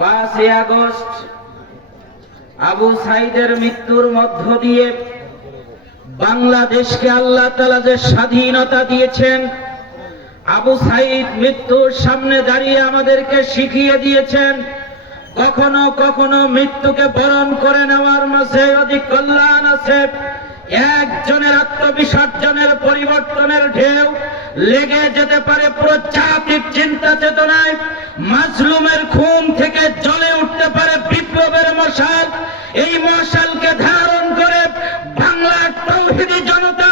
5 August Abu সাইদের মৃত্যুর মধ্য দিয়ে বাংলাদেশকে আল্লাহ তাআলা যে স্বাধীনতা দিয়েছেন, আবু সাইদ মৃত্যুর সামনে দাঁড়িয়ে আমাদেরকে শিখিয়ে দিয়েছেন কখনো কখনো মৃত্যুকে বরণ করে নেওয়ার মাঝে অধিক কল্যাণ আছে। একজনের আত্মবিসর্জনের পরিবর্তনের ঢেউ লেগে যেতে পারে পুরো জাতির চিন্তা চেতনায়। মাজলুমের খুন থেকে জ্বলে উঠতে পারে বিপ্লবের মশাল। এই মশালকে ধারণ করে বাংলার তৌহিদি জনতা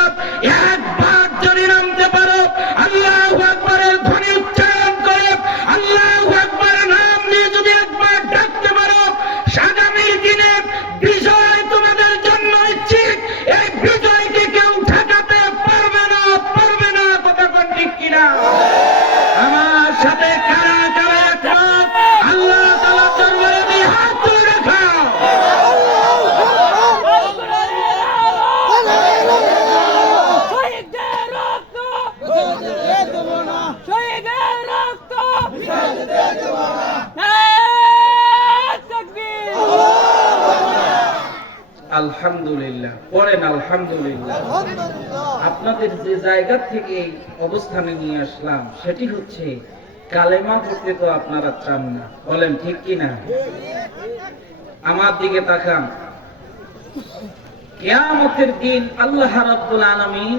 একবার যদি নামতে পারো, আল্লাহু আকবারের ধ্বনি উচ্চারণ করে আল্লাহু আকবারের নাম নিয়ে যদি একবার ডাকতে পারো, আগামীর দিনে বিজয় তোমাদের জন্য নিশ্চিত। এই বিজয়কে কেউ ঠেকাতে পারবে না, পারবে না। কথা কোন ঠিক কিনা? আমার সাথে কারা কারা একমত? আল্লাহ তাআলা দরবারে দিয়ে হাত তুলে দেখাও। আলহামদুলিল্লাহ পড়েন আলহামদুলিল্লাহ। আপনাদের যে জায়গা থেকে অবস্থানে নিয়ে আসলাম সেটি হচ্ছে কালেমা পড়তে তো আপনারা চান না, বলেন ঠিক কিনা? আমার দিকে তাকান। কিয়ামতের দিন আল্লাহ রাব্বুল আলামিন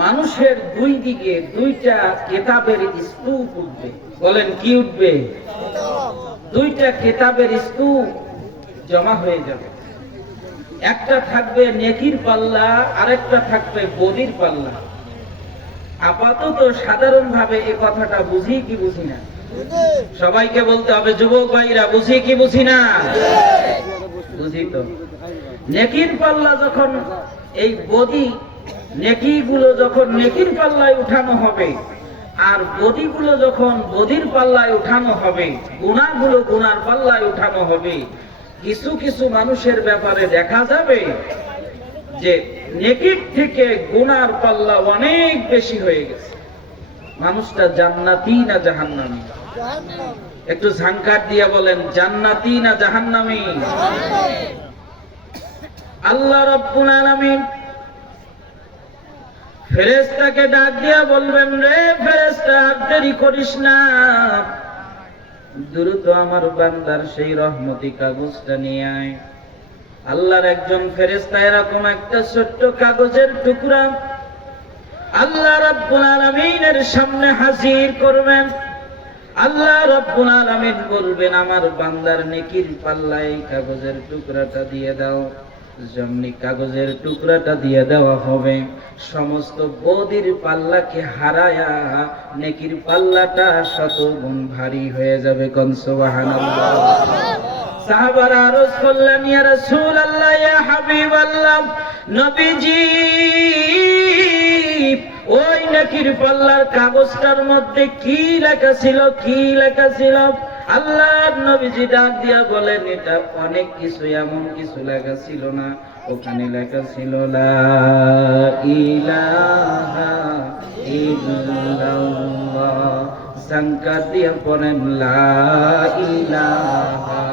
মানুষের দুই দিকে দুইটা কিতাবের স্তূপ উঠবে। বলেন কি উঠবে? দুইটা কিতাবের স্তূপ জমা হয়ে যাবে। একটা থাকবে নেকির পাল্লা, আরেকটা থাকবে বদির পাল্লা। আপাতত সাধারণ ভাবে এই কথাটা বুঝি কি বুঝি না? সবাইকে বলতে হবে, যুবক ভাইরা বুঝি কি বুঝি না? বুঝি তো। নেকির পাল্লা যখন এই বদি নেকিগুলো যখন নেকির পাল্লায় উঠানো হবে, আর বদিগুলো যখন বদির পাল্লায় উঠানো হবে, গুনাহগুলো গুনার পাল্লায় উঠানো হবে, কিছু কিছু মানুষের ব্যাপারে দেখা যাবে যে নেকির থেকে গুনার পাল্লা অনেক বেশি হয়ে গেছে। মানুষটা জান্নাতি না জাহান্নামী? একটু ঝাঙ্কার দিয়া বলেন, জান্নাতি না জাহান্নামী? আল্লাহ রাব্বুল আলামিন ফেরেশতাকে ডাক দিয়া বলবেন, রে ফেরেশতা, আর দেরি করিস না, দ্রুত আমার বান্দার সেই রহমতি কাগজটা নিয়ে আয়। আল্লাহর একজন ফেরেশতা এরকম একটা ছোট্ট কাগজের টুকরা আল্লাহ রাব্বুল আলামিনের সামনে হাজির করবেন। আল্লাহ রাব্বুল আলামিন বলবেন, আমার বান্দার নেকির পাল্লায় কাগজের টুকরাটা দিয়ে দাও। যেমনি কাগজের টুকরাটা দিয়ে দেওয়া হবে, সমস্ত বদির পাল্লাকে হারায়া নেকির পাল্লাটা শত গুণ ভারী হয়ে যাবে। কোন সুবহানাল্লাহ। সাহাবারা আরজ করলেন, ইয়া রাসূলুল্লাহ, ইয়া হাবিবাল্লাহ, নবীজি, ওই নেকির পাল্লার কাগজটার মধ্যে কি লেখা ছিল, কি লেখা ছিল? আল্লাহর নবীজি ডাক দিয়া বলেন, এটা অনেক কিছু, এমন কিছু লেখা ছিল না। ওখানে লেখা ছিল লা ইলাহা ইল্লাল্লাহ। সংকার দিয়া পড়েন, লা ইলাহা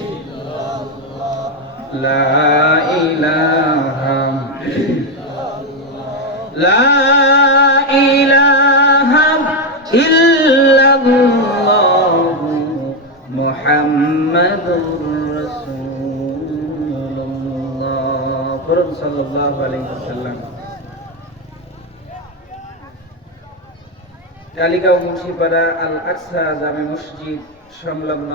ইল্লাল্লাহ, লা ইলাহা লা ইলাহা ইল্লাল্লাহ মুহাম্মাদুর রাসূলুল্লাহ। পড়ুন সাল্লাল্লাহু আলাইহি ওয়াসাল্লাম। টালিগাঁও মুন্সিপাড়া আল আকসা জামে মসজিদ সংলগ্ন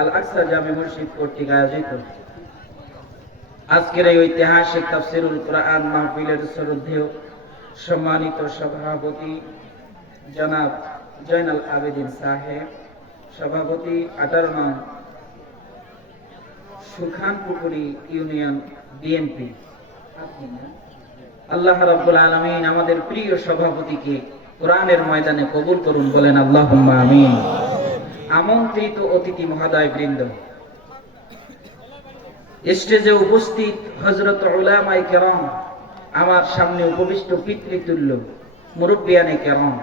আল আকসা জামে মসজিদ কর্তৃক আয়োজিত আজকের এই ঐতিহাসিক তাফসীরুল কোরআন মাহফিলের শ্রদ্ধেয় সম্মানিত সভাপতি জনাব জয়নাল আবেদিন সাহেব, সভাপতি 18 নং সুখানপুকুরি ইউনিয়ন বিএনপি। আল্লাহ রাব্বুল আলামিন আমাদের প্রিয় সভাপতিকে কোরআনের ময়দানে কবুল করুন, বলেন আল্লাহুম্মা আমিন। আমন্ত্রিত অতিথি মহোদয় বৃন্দ, স্টেজে উপস্থিত হযরত উলামায়ে কেরাম, আমার সামনে উপবিষ্ট পিতৃতুল্য মুরব্বিয়ানে কেরাম,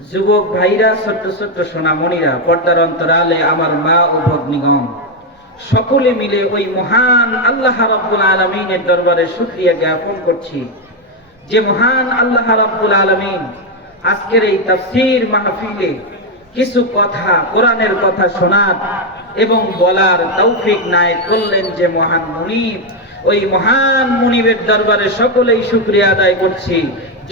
যুবক ভাইরা, ছোট্ট ছোট্ট সোনামণিরা, পর্দার অন্তরালে আমার মা ও ভগ্নীগণ, সকলে মিলে ওই মহান আল্লাহ রাব্বুল আলামিনের দরবারে শুকরিয়া জ্ঞাপন করছি যে মহান আল্লাহ রাব্বুল আলামিন আজকের এই তাফসীর মাহফিলে কিছু কথা, কোরআনের কথা শোনার এবং বলার তৌফিক নায়েব করলেন যে মহান মুনিব। ওই মহান মুনিবের দরবারে সকলেই শুকরিয়া আদায় করছি,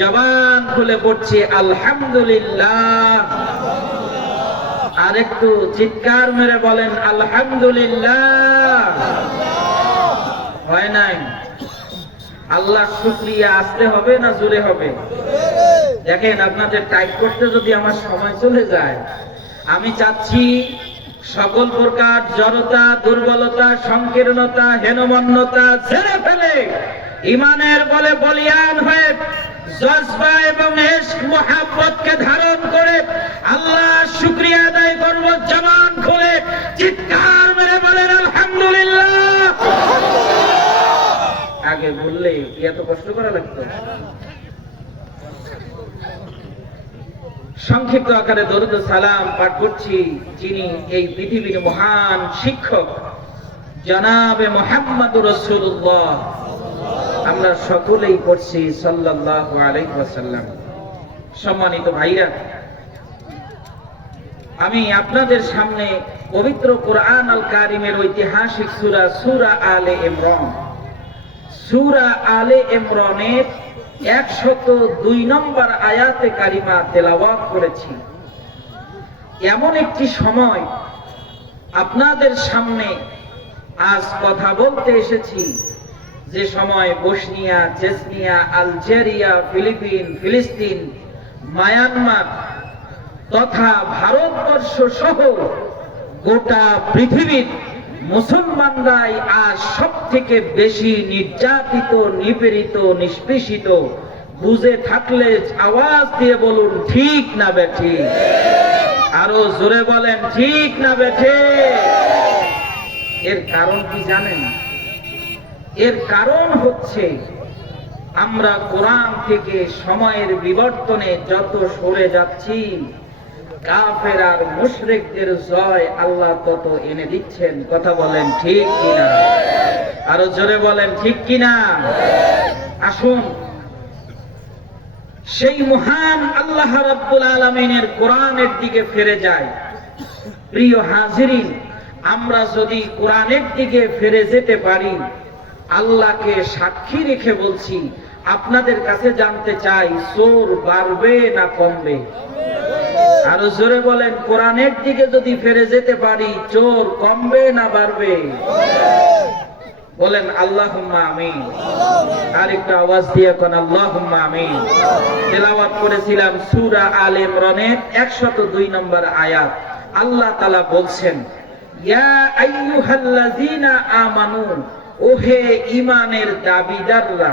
জবান খুলে পড়ছি আলহামদুলিল্লাহ। আর একটু চিৎকার মেরে বলেন আলহামদুলিল্লাহ। হয় নাই? আল্লাহ শুকরিয়া আসতে হবে না জোরে হবে? দেখেন, আপনাদের টাইপ করতে যদি আমার সময় চলে যায়, আমি চাচ্ছি সকল প্রকার জড়তা, দুর্বলতা, সংকীর্ণতা, হেনমন্যতা ছেড়ে ফেলে ইমানের বলে বলিয়ান হয়ে জজবা এবং ইশক মুহাব্বতকে ধারণ করে আল্লাহ শুকরিয়া আদায় করব। জবান খুলে চিৎকার মেরে বলেন আলহামদুলিল্লাহ। আগে বললে এত কষ্ট করা লাগতো? সংক্ষিপ্ত আকারে দরুদ ও সালাম পাঠ করছি যিনি এই পৃথিবীর মহান শিক্ষক জনাবে মুহাম্মদুর রাসূলুল্লাহ। আমরা সকলেই পড়ছি সাল্লাল্লাহু আলাইহি ওয়াসাল্লাম। সম্মানিত ভাইরা, আমি আপনাদের সামনে পবিত্র কোরআন আল কারিমের ঐতিহাসিক সূরা সূরা আলে ইমরান, সূরা আলে ইমরানের 102 নম্বর আয়াতে কারিমা তেলাওয়াত করেছি। এমন একটি সময় আপনাদের সামনে আজ কথা বলতে এসেছি যে সময় বসনিয়া, চেচনিয়া, আলজেরিয়া, ফিলিপিন, ফিলিস্তিন, মায়ানমার তথা ভারতবর্ষ সহ গোটা পৃথিবীর মুসলমানরাই আজ সব থেকে বেশি নির্যাতিত, নিপীড়িত, নিষ্পেষিত। বুঝে থাকলে আওয়াজ দিয়ে বলুন ঠিক না বেঠি? আরো জোরে বলেন ঠিক না বেঠি? এর কারণ কি জানেন? এর কারণ হচ্ছে আমরা কোরআন থেকে সময়ের বিবর্তনে যত সরে যাচ্ছি, কাফের আর মুশরিকদের জয় আল্লাহ তত এনে দিচ্ছেন। কথা বলেন ঠিক কিনা? আরো জোরে বলেন ঠিক কিনা? আসুন সেই মহান আল্লাহ রাব্বুল আলামিনের কোরআনের দিকে ফিরে যাই। প্রিয় হাজিরিন, আমরা যদি কোরআনের দিকে ফিরে যেতে পারি, আল্লাহকে সাক্ষী রেখে বলছি, আপনাদের কাছে জানতে চাই, চোর বাড়বে না কমবে? আরো জোরে বলেন, কোরআনের দিকে যদি ফিরে যেতে পারি, চোর কমবে না বাড়বে? বলেন আল্লাহুম্মা আমিন। আর একটু আওয়াজ দিয়ে কোন আল্লাহুম্মা আমিন। তেলাওয়াত করেছিলাম সূরা আলে ইমরানের 102 নম্বর আয়াত। আল্লাহ তাআলা বলছেন, ইয়া আইয়ুহাল্লাযীনা আমানু, ওহে ঈমানের দাবিদাররা।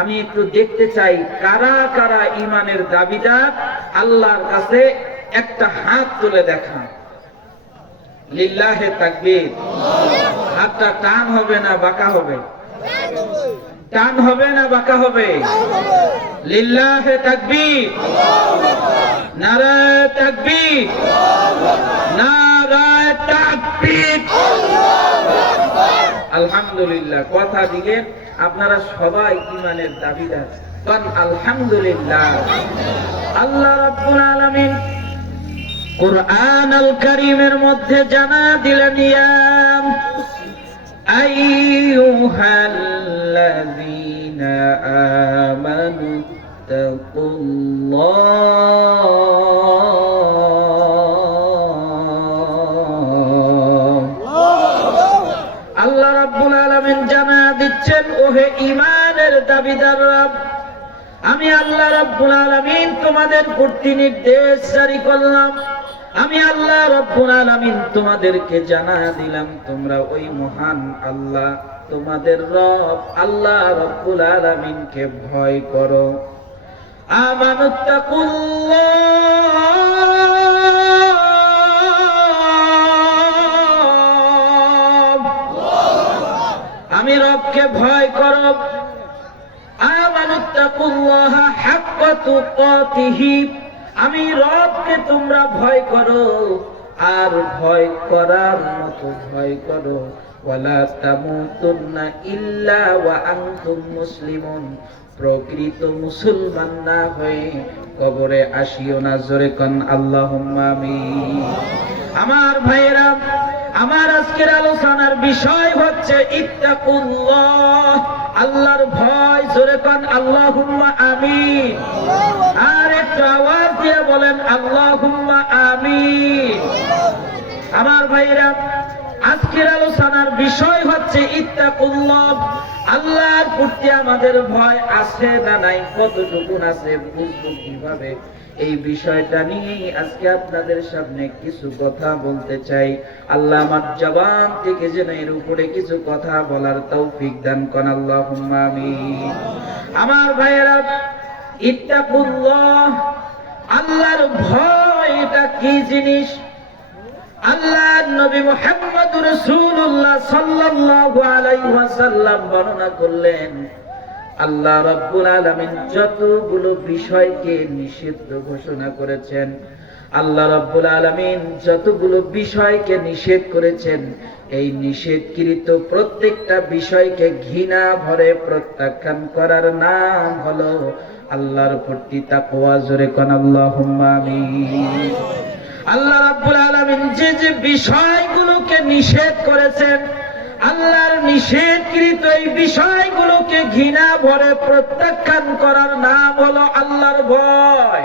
আমি একটু দেখতে চাই কারা কারা ঈমানের দাবিদার আল্লাহর কাছে, একটা হাত তুলে দেখান। লিল্লাহে তাকবীর। হাতটা টান হবে না বাঁকা হবে? টান হবে না বাঁকা হবে? লিল্লাহে তাকবীর। নারায়ে তাকবীর, নারায়ে তাকবীর। আলহামদুলিল্লাহ। কথা দিলেন আপনারা সবাই ঈমানের দাবিদার। কারণ আলহামদুলিল্লাহ। আল্লাহ রাব্বুল আলামিন কুরআন আল কারীমের মধ্যে জানা দিলেন, ইয়া আইয়ুহাল্লাযীনা আমানু তাকুল্লাহ। আল্লাহ রাব্বুল আলামিন জানা দিচ্ছেন, ওহে ঈমানের দাবিদাররা, আমি আল্লাহ রাব্বুল আলামিন তোমাদের প্রতি নির্দেশ জারি করলাম। আমি আল্লাহ রাব্বুল আলামিন তোমাদেরকে জানা দিলাম, তোমরা ওই মহান আল্লাহ, তোমাদের রব আল্লাহ রাব্বুল আলামিনকে ভয় করো। আমি রবকে ভয় করো। আমানুত্তাকুল্লাহা হাক্কা তুকাতিহি, আমি রবকে তোমরা ভয় করো, আর ভয় করার মতো ভয় করো। ওয়ালা তামুতুন্না ইল্লা ওয়া আনতুম মুসলিমুন, প্রকৃত মুসলমান না হয়ে কবরে আসিও না। জোরে কোন আল্লাহুম্মা আমিন। আমার ভাইয়েরা, আমার আজকের আলোচনার বিষয় হচ্ছে ইত্তাকুল্লাহ, আল্লাহর ভয়। জোরে কোন আল্লাহুম্মা আমিন। আর একটু আওয়াজ দিয়ে বলেন আল্লাহুম্মা আমিন। আমার ভাইয়েরা, আজকের আলোচনার বিষয় হচ্ছে ইত্তাকুল্লাহ, আল্লাহর প্রতি আমাদের ভয় আছে না নাই, কতটুকু আছে, বুঝবো কিভাবে? এই বিষয়টা নিয়েই আজকে আপনাদের সামনে কিছু কথা বলতে চাই। আল্লাহ আমার জবান থেকে যেন এর উপরে কিছু কথা বলার তৌফিক দান করেন। আল্লাহুম্মা আমিন। আমার ভাইয়েরা, ইত্তাকুল্লাহ, আল্লাহর ভয় এটা কি জিনিস? আল্লাহর নবী মুহাম্মদুর রাসূলুল্লাহ সাল্লাল্লাহু আলাইহি ওয়াসাল্লাম বর্ণনা করলেন, আল্লাহ রাব্বুল আলামিন যতগুলো বিষয়কে নিষিদ্ধ ঘোষণা করেছেন, আল্লাহ রাব্বুল আলামিন যতগুলো বিষয়কে নিষেধ করেছেন, এই নিষেধকৃত প্রত্যেকটা বিষয়কে ঘৃণা ভরে প্রত্যাখ্যান করার নাম হলো আল্লাহর প্রতি তাকওয়া। জোরে কোন আল্লাহুম্মা আমিন। আল্লাহ রাব্বুল আলামিন যে যে বিষয়গুলোকে নিষেধ করেছেন, আল্লাহর নিষেধকৃত এই বিষয়গুলোকে ঘৃণা ভরে প্রত্যাখ্যান করার নাম হলো আল্লাহর ভয়।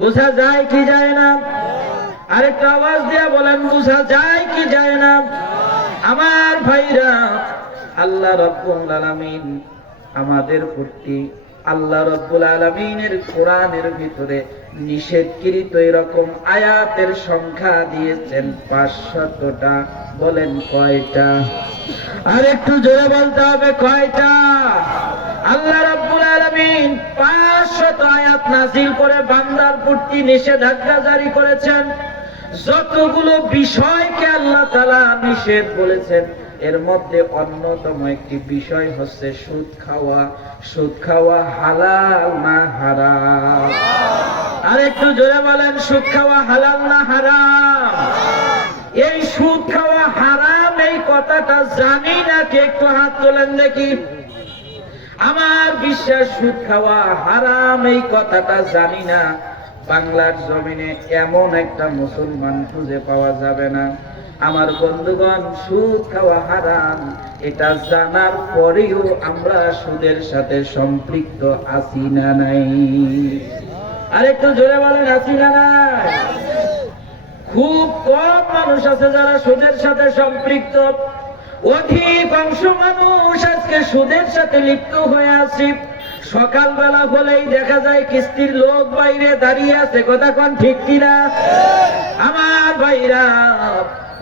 বোঝা যায় কি যায় না? আরেকটা আওয়াজ দিয়া বলেন, বোঝা যায় কি যায় না? আমার ভাইরা, আল্লাহ রাব্বুল আলামিন আমাদের প্রতি, আল্লাহ রাব্বুল আলামিনের কোরআনের ভিতরে নিষেধকৃত এরকম আয়াতের সংখ্যা দিয়েছেন 500টা। বলেন কয়টা? আর একটু জোরে বলতে হবে, কয়টা? আল্লাহ রাব্বুল আলামিন 500 আয়াত নাযিল করে বান্দার প্রতি নিষেধাজ্ঞা জারি করেছেন। যতগুলো বিষয়কে আল্লাহ তাআলা নিষেধ বলেছেন, এর মধ্যে অন্যতম একটি বিষয় হচ্ছে সুদ খাওয়া। সুদ খাওয়া হালাল না হারাম? আর একটু জোরে বলেন, সুদ খাওয়া হালাল না হারাম? এই সুদ খাওয়া হারাম এই কথাটা জানি না কে? একটু হাত তোলেন দেখি। আমার বিশ্বাস সুদ খাওয়া হারাম এই কথাটা জানি না। বাংলার জমিনে এমন একটা মুসলমান খুঁজে পাওয়া যাবে না। আমার বন্ধুগণ, সুদ খাওয়া হারাম এটা জানার পরেও আমরা সুদের সাথে সম্পৃক্ত আছি না নাই? আর একটু জোরে বলেন, আছি না নাই? খুব কম মানুষ আছে যারা সুদের সাথে সম্পৃক্ত। অধিকাংশ মানুষ আজকে সুদের সাথে লিপ্ত হয়ে আছে। সকালবেলা হলেই দেখা যায় কিস্তির লোক বাইরে দাঁড়িয়ে আছে। কথা কোন ঠিক কিনা? আমার ভাইরা,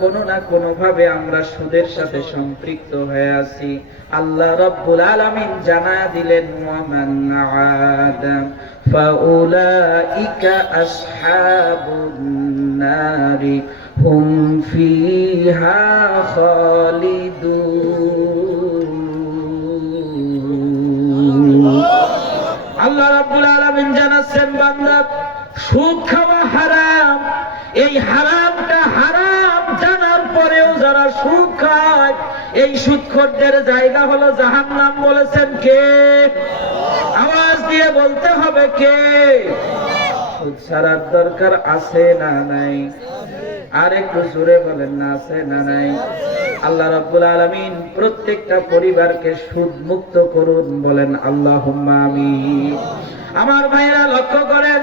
কোনো না কোনো ভাবে আমরা সুদের সাথে সম্পৃক্ত হয়ে আছি। আল্লাহ রাব্বুল আলামিন জানায়া দিলেন, ওয়ামান আদা ফাউলাইকা আসহাবুন নারি হুম ফিহা খালিদুন। আল্লাহ রাব্বুল আলামিন জানাচ্ছেন, বান্দা, সুদ খাওয়া হারাম। এই হারামটা হারাম জানার পরেও যারা সুদ খায়, এই সুদখোরদের জায়গা হলো জাহান্নাম। বলেছেন কে? আওয়াজ দিয়ে বলতে হবে, কে? সুদ ছাড়ার দরকার আছে না নাই? আর একটু জোরে বলেন না, আছে না নাই? আল্লাহ রাব্বুল আলামিন প্রত্যেকটা পরিবারকে সুদ মুক্ত করুন। বলেন আল্লাহুম্মা আমিন। আমার ভাইরা, লক্ষ্য করেন,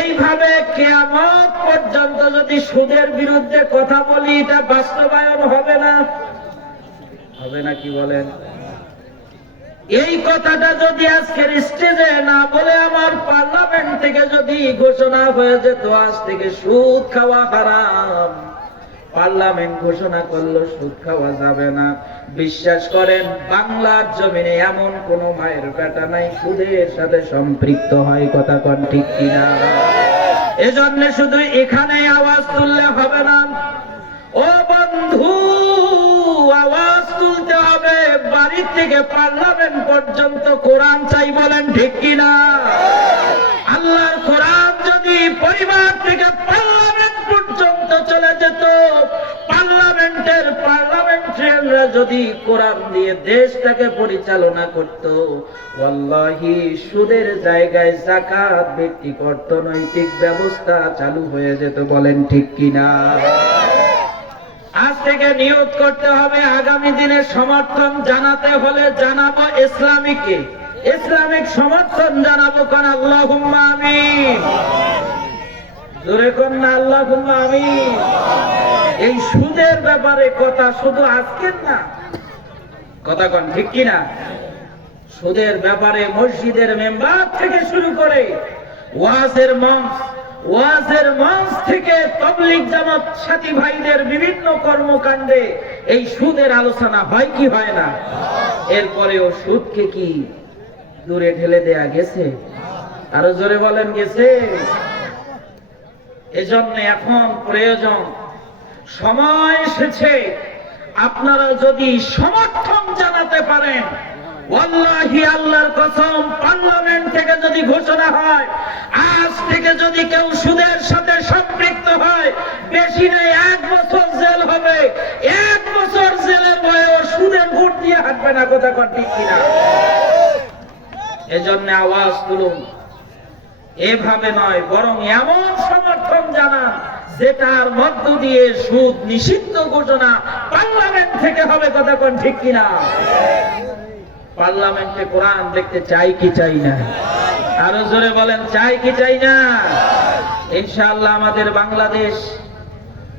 এইভাবে কিয়ামত পর্যন্ত যদি সুদের বিরুদ্ধে কথা বলি, এটা বাস্তবায়ন হবে না? হবে না কি বলেন? এই কথাটা যদি আজকের স্টেজে না বলে আমার পার্লামেন্ট থেকে যদি ঘোষণা হয়ে যেত আজ থেকে সুদ খাওয়া হারাম, পার্লামেন্ট ঘোষণা করলো সুদ খাওয়া যাবে না, বিশ্বাস করেন বাংলার জমিনে এমন কোন মায়ের বেটা নাই সুদের সাথে সম্পৃক্ত হয়। কথা কোন ঠিক কিনা? এজন্য শুধু এখানে আওয়াজ তুললে হবে না, ও বন্ধু, আওয়াজ তুলতে হবে বাড়ি থেকে পার্লামেন্ট পর্যন্ত। কোরআন চাই। বলেন ঠিক কিনা? আল্লাহর কোরআন পরিবার থেকে পার্লামেন্ট পর্যন্ত চলে যেত, পার্লামেন্টারিয়ানরা যদি কোরআন দিয়ে দেশটাকে পরিচালনা করত, ওয়াল্লাহি সুদের জায়গায় যাকাত ভিত্তিক অর্থনৈতিক ব্যবস্থা চালু হয়ে যেত। বলেন ঠিক কিনা? আজ থেকে নিয়ত করতে হবে, আগামী দিনে সমর্থন জানাতে হলে জানাবো ইসলামিক সমর্থন জানাবো। কারণ আল্লাহুম্মা আমিন, জোরে কোন না আল্লাহুম্মা আমিন। এই সুদের ব্যাপারে কথা শুধু আজকের না, কথা কোন ঠিক কিনা? সুদের ব্যাপারে মসজিদের মেম্বার থেকে শুরু করে ওয়াজের মঞ্চ থেকে তাবলীগ জামাত সাথী ভাইদের বিভিন্ন কর্মকাণ্ডে এই সুদের আলোচনা হয় কি হয় না? এরপরেও সুদকে কি দূরে ঠেলে দেয়া গেছে? আরো জোরে বলেন গেছে? এজন্য এখন প্রয়োজন, সময় এসেছে, আপনারা যদি সমর্থন জানাতে পারেন, ওয়াল্লাহি আল্লাহর কসম, পার্লামেন্ট থেকে যদি ঘোষণা হয় আজ থেকে যদি কেউ সুদের সাথে সম্পৃক্ত হয়, বেশি নাই 1 বছর জেল হবে। 1 বছর জেলের ভয়েও সুদের ভোট দিয়ে হাঁটবে না। কথা কন ঠিক কিনা? এজন্য আওয়াজ তুলুন, এভাবে নয়, বরং এমন সমর্থন জানান যেটার মধ্য দিয়ে সুদ নিষিদ্ধ ঘোষণা পার্লামেন্ট থেকে হবে। কথা কোন ঠিক কিনা? পার্লামেন্টে কোরআন দেখতে চাই কি চাই না? আরো জোরে বলেন, চাই কি চাই না? ইনশাআল্লাহ আমাদের বাংলাদেশ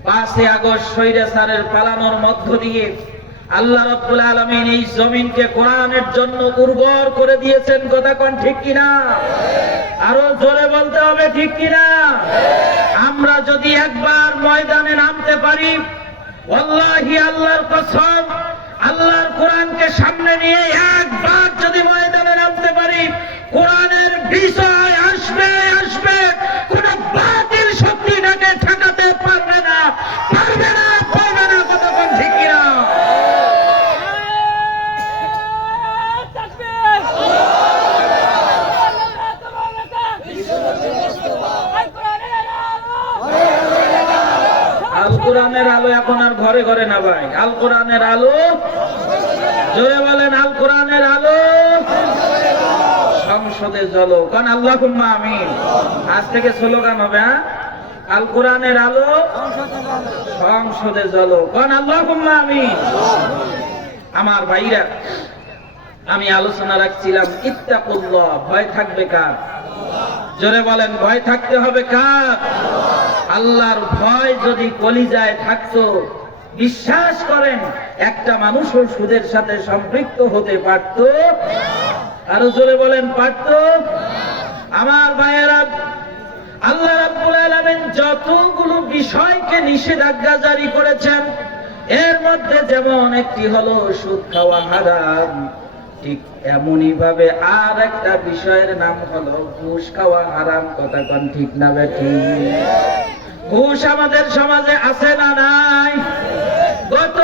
5 আগস্ট স্বৈরাচারের পালানোর মধ্য দিয়ে আল্লাহ রাব্বুল আলামিন এই জমিনকে কোরআনের জন্য উর্বর করে দিয়েছেন। কথা কোন ঠিক কিনা? আরো জোরে বলতে হবে ঠিক কিনা? আমরা যদি একবার ময়দানে নামতে পারি, ওয়াল্লাহি আল্লাহর কসম, আল্লাহর কোরআনকে সামনে নিয়ে একবার যদি ময়দানে নামতে পারি, কোরআনের বিষয় আসবে। কোন বাতিল শক্তিটাকে ঠেকাতে পারবে না। কথা কোন ঠিক কিনা? আল কোরআনের আলো এখন আর ঘরে ঘরে না ভাই, আল কোরআনের আলো, জোরে বলেন, আল কোরআনের আলো সংসদে জ্বলো। কারণ আল্লাহুম্মা আমিন, আজ থেকে স্লোগান হবে, আল কোরআনের আলো সংসদে জ্বলো। কারণ আল্লাহুম্মা আমিন। আমার ভাইরা, আমি আলোচনা রাখছিলাম ইত্তাকুল্লাহ, ভয় থাকবে কার? জোরে বলেন, ভয় থাকতে হবে কার? আল্লাহর ভয় যদি কলিজায় থাকতো, বিশ্বাস করেন একটা মানুষও সুদের সাথে সম্পৃক্ত হতে পারত? আরো জোরে বলেন, পারত? আমার ভাইয়েরা, আল্লাহ রাব্বুল আলামিন যতগুলো বিষয়কে নিষেধাজ্ঞা জারি করেছেন, এর মধ্যে যেমন একটি হলো সুদ খাওয়া হারাম, ঠিক এমনই ভাবে আর একটা বিষয়ের নাম হলো ঘুষ খাওয়া হারাম। কথা কোন ঠিক না বেঠিক? ঘুষ আমাদের সমাজে আছে না নাই? গত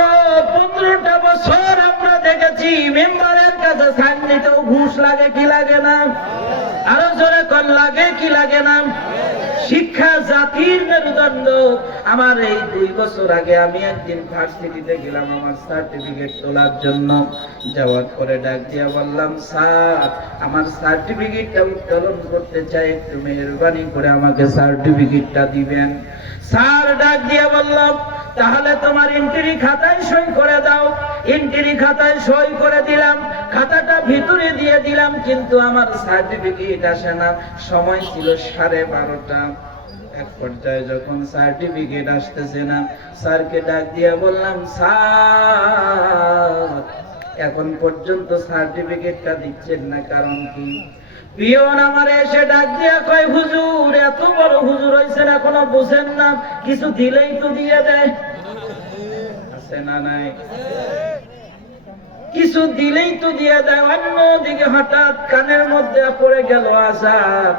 15টা বছর আমরা দেখেছি মেম্বারের কাছে সাইন নিতেও ঘুষ লাগে কি লাগে না? আরো জোরে কোন লাগে কি লাগে না? শিক্ষা জাতির মেরুদণ্ড। আমার এই 2 বছর আগে আমি একদিন ভার্সিটিতে গেলাম আমার সার্টিফিকেট তোলার জন্য। যাওয়ার পরে ডাক দিয়া বললাম, স্যার আমার সার্টিফিকেটটা উত্তোলন করতে চাই, একটু মেহেরবানি করে আমাকে সার্টিফিকেটটা দিবেন। স্যার ডাক দিয়া বললাম, তাহলে তোমার এন্ট্রি খাতায় সই করে দাও। এন্ট্রি খাতায় সই করে দিলাম, খাতাটা ভিতরে দিয়ে দিলাম, কিন্তু আমার সার্টিফিকেট আসে না। সময় ছিল 12:30। এক পর্যায়ে যখন সার্টিফিকেট আসতেছে না, স্যারকে ডাক দিয়ে বললাম, স্যার এখন পর্যন্ত সার্টিফিকেটটা দিচ্ছেন না, কারণ কি? পিয়ন আমার এসে ডাক দিয়া কয়, হুজুর এত বড় হুজুর হয়েছেন এখনো বুঝেন না, কিছু দিলেই তো দিয়ে দেয়। আছে না নাই? কিছু দিলেই তো দিয়ে দেয়। অন্যদিকে হঠাৎ কানের মধ্যে পড়ে গেল আযান,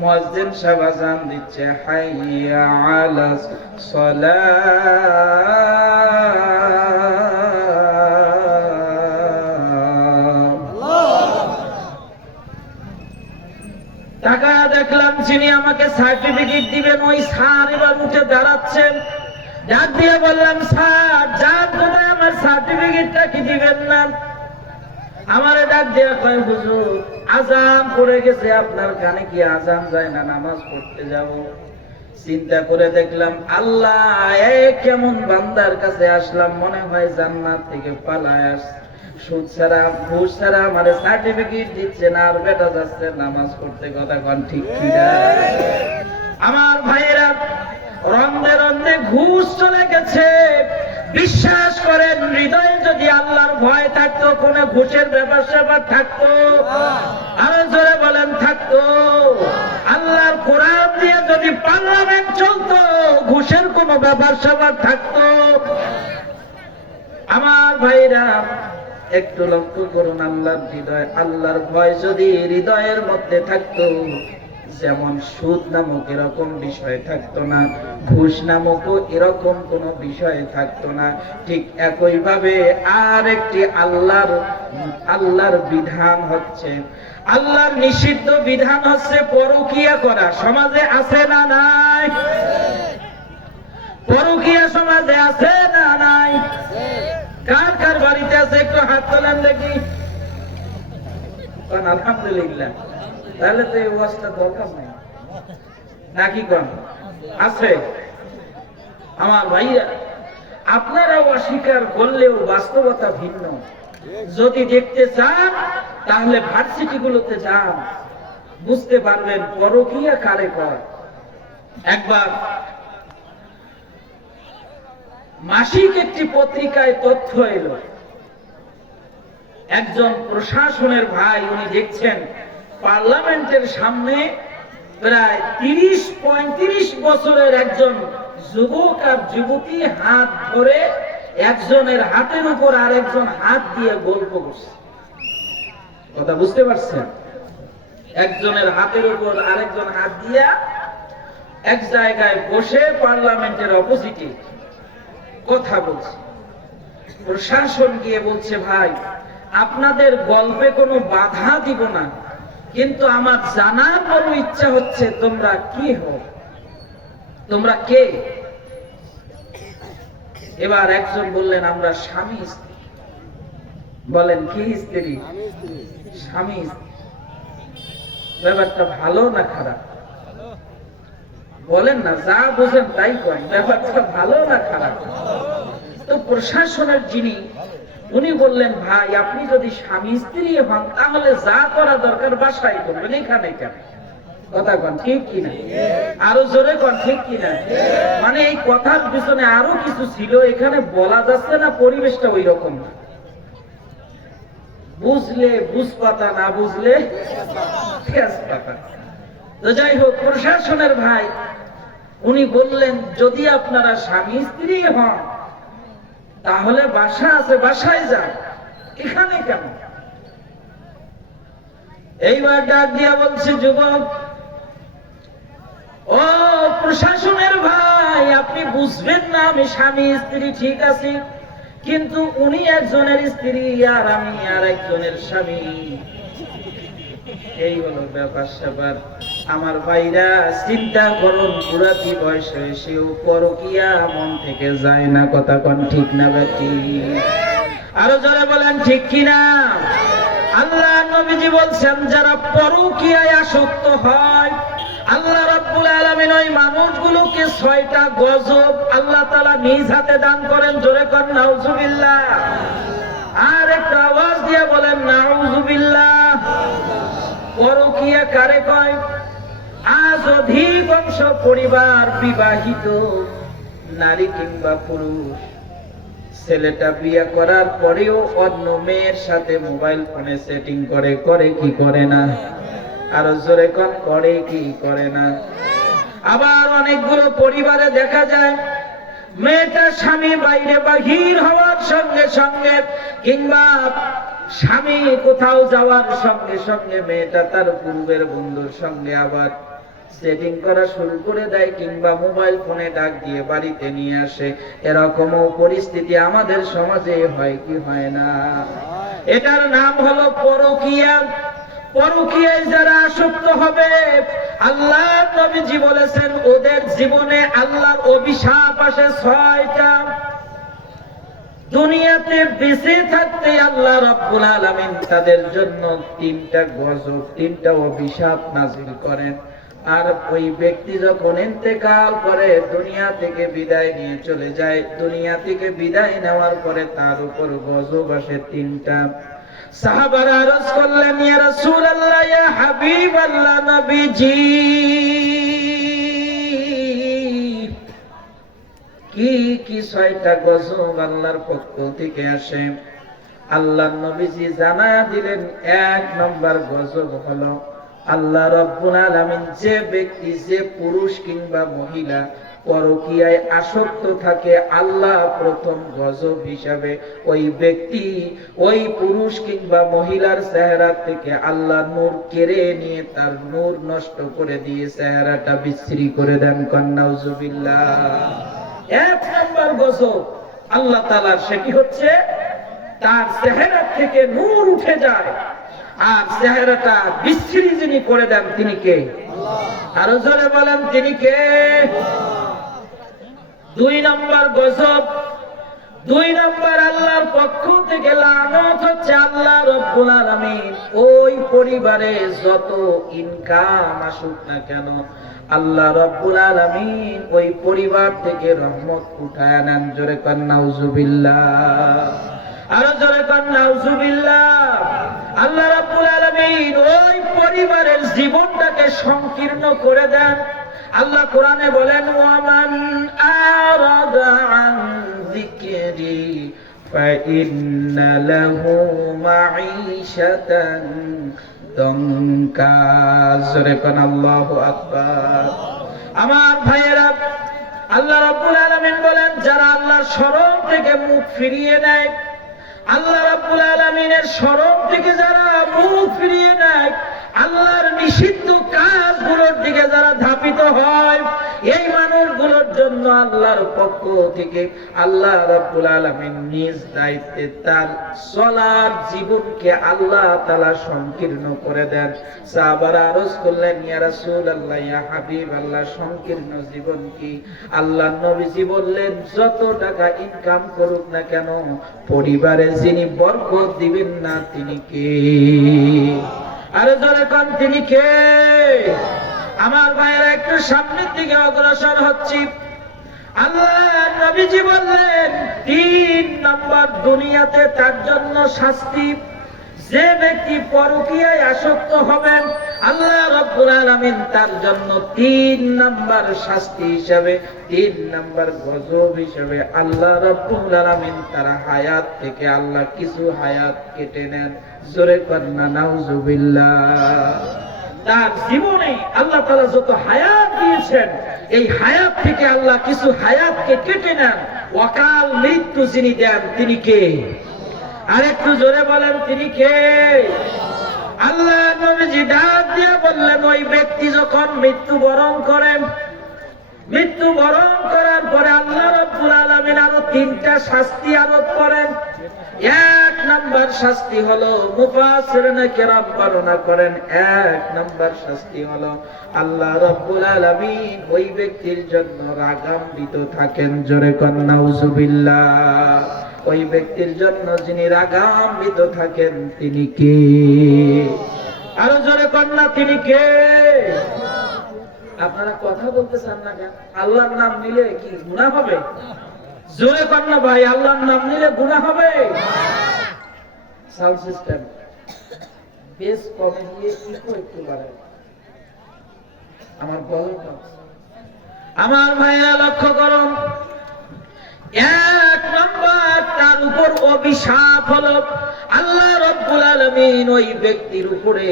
মুয়াজ্জিন সাহেব আযান দিচ্ছে, হাইয়া আলাস সালাহ। টাকা দেখলাম যিনি আমাকে সার্টিফিকেট দিবেন ওই স্যার এবার উঠে দাঁড়াচ্ছেন। ডাক দিয়ে বললাম, স্যার যার কোথায় আমার সার্টিফিকেটটা কি দিবেন না? আমারে ডাক দিয়ে কয়, হুজুর আজান পড়ে গেছে, আপনার কানে কি আজান যায় না? নামাজ পড়তে যাব। চিন্তা করে দেখলাম, আল্লাহ কেমন বান্দার কাছে আসলাম, মনে হয় জান্নাত থেকে পালায় আসছে। সুদ ছাড়া ঘুষ ছাড়া আমার সার্টিফিকেট দিচ্ছে না, আর বেটা যাচ্ছে নামাজ পড়তে। কথা কোন ঠিক কিনা? আমার ভাইয়েরা, রন্ধে রন্ধে ঘুষ চলে গেছে। বিশ্বাস করেন, হৃদয়ে যদি আল্লাহর ভয় থাকতো, কোন ঘুষের ব্যাপার স্যাপার থাকতো? আরো জোরে বলেন, থাকতো? আল্লাহর কোরআন দিয়ে যদি পার্লামেন্ট চলতো, ঘুষের কোন ব্যাপার স্যাপার থাকতো? আমার ভাইরা, একটু লক্ষ্য করুন, আল্লাহর হৃদয়, আল্লাহর ভয় যদি হৃদয়ের মধ্যে থাকতো, যেমন সুদ নামক এরকম বিষয় থাকতো না, ঘুষ নামকও এরকম কোন বিষয় থাকতো না। ঠিক একই ভাবে আর একটি আল্লাহর বিধান হচ্ছে, আল্লাহর নিষিদ্ধ বিধান হচ্ছে পরকীয়া করা। সমাজে আছে না নাই? পরকীয়া সমাজে আছে না নাই? কার কার বাড়িতে আছে একটু হাত তোলেন দেখি। আলহামদুলিল্লাহ। তাহলে তো এই ওয়াজটা দরকার নেই নাকি? কোন আছে? আমার ভাইরা, আপনারাও অস্বীকার করলেও বাস্তবতা ভিন্ন। যদি দেখতে চান তাহলে ভার্সিটি গুলোতে যান, বুঝতে পারবেন পরকীয়া কারে কয়। একবার মাসিক একটি পত্রিকায় তথ্য এলো, একজন প্রশাসনের ভাই, উনি দেখছেন পার্লামেন্টের সামনে প্রায় ৩০-৩৫ বছরের একজন যুবক আর যুবতী হাত ধরে একজনের হাতের উপর আরেকজন হাত দিয়ে গল্প করছে। কথা বুঝতে পারছেন? একজনের হাতের উপর আরেকজন হাত দিয়া এক জায়গায় বসে পার্লামেন্টের অপোজিটে কথা বলছে। প্রশাসন গিয়ে বলছে, ভাই আপনাদের গল্পে কোনো বাধা দিব না, কিন্তু আমার জানার বড় ইচ্ছা হচ্ছে তোমরা কি হও, তোমরা কে? এবার একজন বললেন, আমরা স্বামী স্ত্রী। বলেন, কি স্ত্রী? স্বামী স্ত্রী। ব্যাপারটা ভালো না খারাপ? বলেন না, যা বোঝেন তাই করেন। ব্যাপারটা ভালো না খারাপ? তো প্রশাসনের যিনি, উনি বললেন, ভাই আপনি যদি স্বামী স্ত্রী হন তাহলে যা করা দরকার বাসায় করবেন, এখানে কেন? কথা কন ঠিক কিনা? আরো জোরে কন ঠিক কিনা? মানে এই কথার পিছনে আরো কিছু ছিল, এখানে বলা যাচ্ছে না, পরিবেশটা ওই রকম না। বুঝলে বুঝপাতা, না বুঝলে তেজপাতা। তো যাই হোক, প্রশাসনের ভাই উনি বললেন, যদি আপনারা স্বামী স্ত্রী হন তাহলে বাসা আছে, বাসায় যান, এখানে কেন? এইবার ডাক দিয়া বলছে, যুবক, ও প্রশাসনের ভাই, আপনি বুঝবেন না আমি স্বামী স্ত্রী ঠিক আছে, কিন্তু উনি একজনের স্ত্রী আর আমি আর একজনের স্বামী। এই হলো ব্যাপার স্যাপার। আমার ভাইরা, চিন্তা করুন, বুড়াতি বয়সে সেও পরকীয়া মন থেকে যায় না। কথা কোন ঠিক না বেটি? আরো যারা বলেন ঠিক কিনা? আল্লাহ নবীজি বলছেন, যারা পরকীয়ায় আসক্ত হয়, আল্লাহ রাব্বুল আলামিন ওই মানুষগুলোকে ৬টা গজব আল্লাহ তাআলা নিজ হাতে দান করেন। জোরে কর নাউজুবিল্লাহ। আর একটা আওয়াজ দিয়ে বলেন নাউজুবিল্লাহ। পরকীয়া কারে কয়? আজ অধিকাংশ পরিবার, বিবাহিত নারী কিংবা পুরুষ, ছেলেটা বিয়ে করার পরেও অন্য মেয়ের সাথে মোবাইল ফোনে সেটিং করে। করে কি করে না? আরো জোরে কোন, করে কি করে না? আবার অনেকগুলো পরিবারে দেখা যায়, মেয়েটা স্বামী বাইরে বাহির হওয়ার সঙ্গে সঙ্গে কিংবা স্বামী কোথাও যাওয়ার সঙ্গে সঙ্গে মেয়েটা তার পূর্বের বন্ধুর সঙ্গে আবার সেটিং করা শুরু করে দেয়, কিংবা মোবাইল ফোনে ডাক দিয়ে বাড়িতে নিয়ে আসে। এরকমও পরিস্থিতি আমাদের সমাজে হয় কি হয় না? এটার নাম হলো পরকীয়া। পরকীয়ায় যারা আসক্ত হবে, আল্লাহ নবীজি বলেছেন ওদের জীবনে আল্লাহর অভিশাপ আসে 6টা। দুনিয়াতে বেঁচে থাকতে আল্লাহ রাব্বুল আলামিন তাদের জন্য 3টা গজব, 3টা অভিশাপ নাযিল করেন। আর ওই ব্যক্তি যখন ইন্তেকাল করে, দুনিয়া থেকে বিদায় নিয়ে চলে যায়, দুনিয়া থেকে বিদায় নেওয়ার পরে তার উপর গজব আসে 3টা। সাহাবারা আরজ করলেন, ইয়া রাসূলুল্লাহ, ইয়া হাবিবাল্লাহ, নবীজি কি কি 6টা গজব আল্লাহর পক্ষ থেকে আসে? আল্লাহর নবীজি জানায়া দিলেন, 1 নম্বর গজব হলো আল্লাহ রাব্বুল আলামিন যে ব্যক্তি, যে পুরুষ কিংবা মহিলা পরকীয়ায় আসক্ত থাকে, আল্লাহ প্রথম গজব হিসাবে ওই ব্যক্তি, ওই পুরুষ কিংবা মহিলার চেহারা থেকে আল্লাহ নূর কেড়ে নিয়ে তার নূর নষ্ট করে দিয়ে চেহারাটা বিশ্রী করে দেন। নাউজুবিল্লাহ। 1 নম্বর গজব আল্লাহ তাআলার সেটি হচ্ছে তার চেহারা থেকে নূর উঠে যায় আর চেহারাটা বিশ্রী যিনি করে দেন তিনি কে? আরো জোরে বলেন, তিনি কে? 2 নম্বর গজব, 2 নম্বর আল্লাহর পক্ষ থেকে লানত হচ্ছে আল্লাহ রাব্বুল আলামিন ওই পরিবারে যত ইনকাম আসুক না কেন, আল্লাহ রাব্বুল আলামিন ওই পরিবার থেকে রহমত উঠায় নেন। জোরে কর নাউজুবিল্লাহ, আরো জোরে কর নাউজুবিল্লাহ। আল্লাহ রাব্বুল আলামিন ওই পরিবারের জীবনটাকে সংকীর্ণ করে দেন। আল্লাহ কোরআনে বলেন, ওয়ামান আরাদা আন যিকরি ফাইন্না লাহু মাঈশাতান দঙ্কা। জোরে কোন আল্লাহু আকবার। আমার ভাইয়েরা, আল্লাহ রাব্বুল আলামিন বলেন, যারা আল্লাহর স্মরণ থেকে মুখ ফিরিয়ে নেয়, আল্লাহ রাব্বুল আলামিনের স্মরণ থেকে যারা মুখ ফিরিয়ে নেয়, আল্লাহর নিষিদ্ধ কাজগুলোর দিকে যারা ধাপিত হয়, এই মানুষগুলোর জন্য আল্লাহর পক্ষ থেকে আল্লাহ রাব্বুল আলামিন নিজ দায়িত্বে তার চলার জীবনকে আল্লাহ তাআলা সংকীর্ণ করে দেন। সাহাবারা আরজ করলেন, ইয়া রাসূলুল্লাহ, ইয়া হাবিবাল্লাহ, সংকীর্ণ জীবন কি? আল্লাহর নবীজি বললেন, যত টাকা ইনকাম করুক না কেন, পরিবারে যিনি বরকত দিবেন না তিনি কে? আরে জোরে কোন, তিনি কে? আমার ভাইয়েরা, একটু সামনের দিকে অগ্রসর হচ্ছি। আল্লাহ নবীজি বললেন, 3 নম্বর দুনিয়াতে তার জন্য শাস্তি। যে ব্যক্তি পরকীয়ায় আসক্ত হবেন, আল্লাহ রাব্বুল আলামিন তার জন্য 3 নম্বর শাস্তি হিসাবে, 3 নম্বর গজব হিসাবে আল্লাহ রাব্বুল আলামিন তার হায়াত থেকে আল্লাহ কিছু হায়াত কেটে নেন। জোরে কন্না নাউজুবিল্লাহ। তার জীবনে আল্লাহ তাআলা যত হায়াত দিয়েছেন, এই হায়াত থেকে আল্লাহ কিছু হায়াতকে কেটে নেন। ওয়াকাল মৃত্যু যিনি দেন তিনি কে? আরেকটু জোরে বলেন, তিনি কে? আল্লাহ নবীজি ডাক দিয়ে বললেন, ওই ব্যক্তি যখন মৃত্যুবরণ করেন, মৃত্যুবরণ করার পরে আল্লাহ রাব্বুল আলামিন আরো 3টা শাস্তি আরোপ করেন। 1 নম্বর শাস্তি হলো, মুফাসসিরিনে কেরাম বর্ণনা করেন, 1 নম্বর শাস্তি হলো আল্লাহ রাব্বুল আলামিন ওই ব্যক্তির জন্য রাগান্বিত থাকেন। জোরে কর নাউজুবিল্লাহ। ওই ব্যক্তির জন্য যিনি রাগান্বিত থাকেন তিনি কে? আরো জোরে কর না, তিনি কে? আপনারা কথা বলতে চান না কেন? আল্লাহর নাম নিলে কি গুনাহ হবে? জোরে কর না ভাই, আল্লাহর নাম নিলে গুনাহ হবে? সাউন্ড সিস্টেম বেশ কমে দিয়ে ইকো একটু বাড়ায়। আমার বলটা, আমার ভাইয়া লক্ষ্য করুন, 1 নম্বর তার উপর অভিশাপ হলো আল্লাহ রাব্বুল আলামিন ওই ব্যক্তির উপরে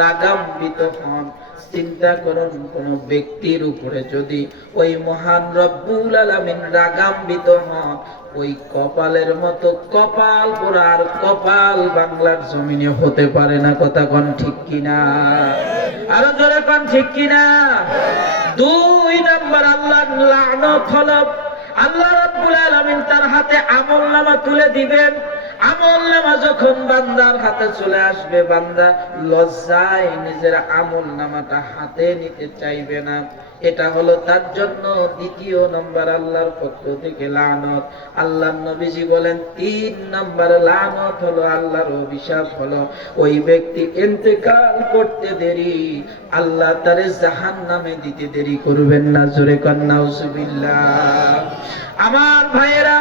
রাগান্বিত হন। চিন্তা করুন, কোন ব্যক্তির উপরে যদি ওই মহান রব্বুল আলামিন রাগান্বিত হন, ওই কপালের মতো কপাল পোড়ার কপাল বাংলার জমিনে হতে পারে না। কথা কোন ঠিক কিনা? আরো জোরে কোন ঠিক কিনা? 2 নম্বর আল্লাহর লানত হলো আল্লাহ রাব্বুল আলামিন তার হাতে আমলনামা তুলে দিবেন। আমল নামা যখন বান্দার হাতে চলে আসবে, বান্দা লজ্জায় নিজের আমল নামাটা হাতে নিতে চাইবে না। এটা হলো তার জন্য দ্বিতীয় নম্বর আল্লাহর পক্ষ থেকে লানত। আল্লাহর নবীজি বলেন 3 নম্বর লানত হলো, আল্লাহর অভিশাপ হলো, ওই ব্যক্তি ইন্তেকাল করতে দেরি আল্লাহ তারে জাহান্নামে দিতে দেরি করবেন না। জোরে কান নাউজুবিল্লাহ। আমার ভাইয়েরা,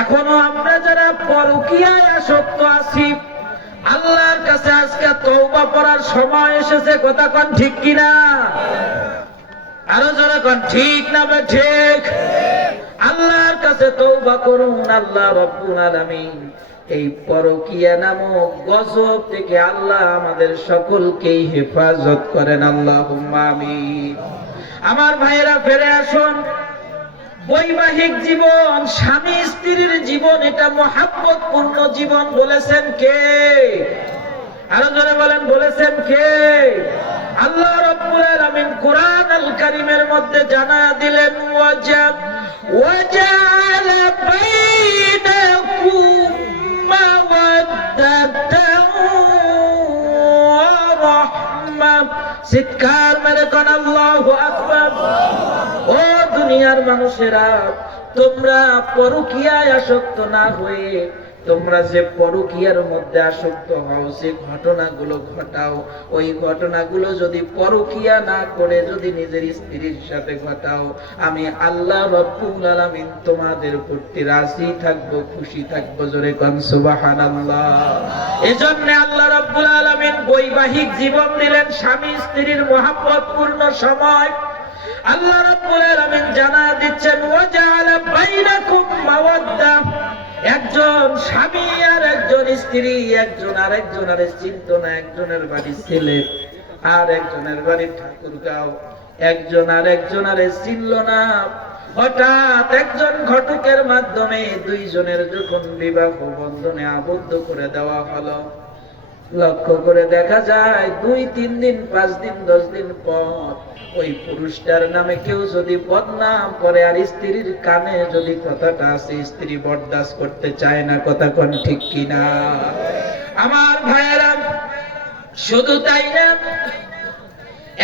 এখনো আমরা যারা পরকীয়ায় আসক্ত আছি, আল্লাহর কাছে আজকে তওবা করার সময় এসেছে। কথা কোন ঠিক কিনা? আরো জোরে কোন ঠিক না ঠিক? আল্লাহর কাছে তওবা করুন। আল্লাহ রাব্বুল আলামিন এই পরকীয়া নামক গজব থেকে আল্লাহ আমাদের সকলকেই হেফাজত করেন। আল্লাহুম্মা আমিন। আমার ভাইয়েরা, ফিরে আসুন। বৈবাহিক জীবন, স্বামী স্ত্রীর জীবন, এটা মহাব্বতপূর্ণ জীবন বলেছেন কে? আরো জোরে বলেন, বলেছেন কে? আল্লাহ রাব্বুল আলামিন কুরআন আল কারীমের মধ্যে জানায়া দিলেন, ওয়াজালা বাইনাকুম মাওয়াদ্দাতান ওয়া রাহমা। চিৎকার মেরে কোন আল্লাহু আকবার। ও দুনিয়ার মানুষেরা, তোমরা পরকীয়ায় আসক্ত না হয়ে তোমরা যে পরকীয়ার মধ্যে আসক্ত হও, যে ঘটনাগুলো ঘটাও, ওই ঘটনাগুলো যদি পরকীয়া না করে যদি নিজের স্ত্রীর সাথে ঘটাও, আমি আল্লাহ রাব্বুল আলামিন তোমাদের প্রতি রাজি থাকবো, খুশি থাকবো। জোরে কোন সুবহানাল্লাহ। এজন্য আল্লাহ রাব্বুল আলামিন বৈবাহিক জীবন দিলেন, স্বামী স্ত্রীর মহব্বতপূর্ণ সময়। আল্লাহ রাব্বুল আলামিন জানায়া দিচ্ছেন, ওয়াজাআলা বাইনাকুম মাওয়াদ্দা। একজন স্বামী আর একজন স্ত্রী, একজন আরেকজনের চিনত না, একজনের বাড়ি সিলেট আর একজনের বাড়ি ঠাকুরগাঁও, একজন আরেকজনের চিনল না। হঠাৎ একজন ঘটকের মাধ্যমে দুইজনের যখন বিবাহ বন্ধনে আবদ্ধ করে দেওয়া হলো, লক্ষ্য করে দেখা যায় 2-3 দিন, 5 দিন, 10 দিন পর ওই পুরুষটার নামে কেউ যদি বদনাম করে আর স্ত্রীর কানে যদি কথাটা আসে, স্ত্রী বরদাস্ত করতে চায় না। কথা কোন ঠিক কিনা? আমার ভাইয়েরা, শুধু তাই না,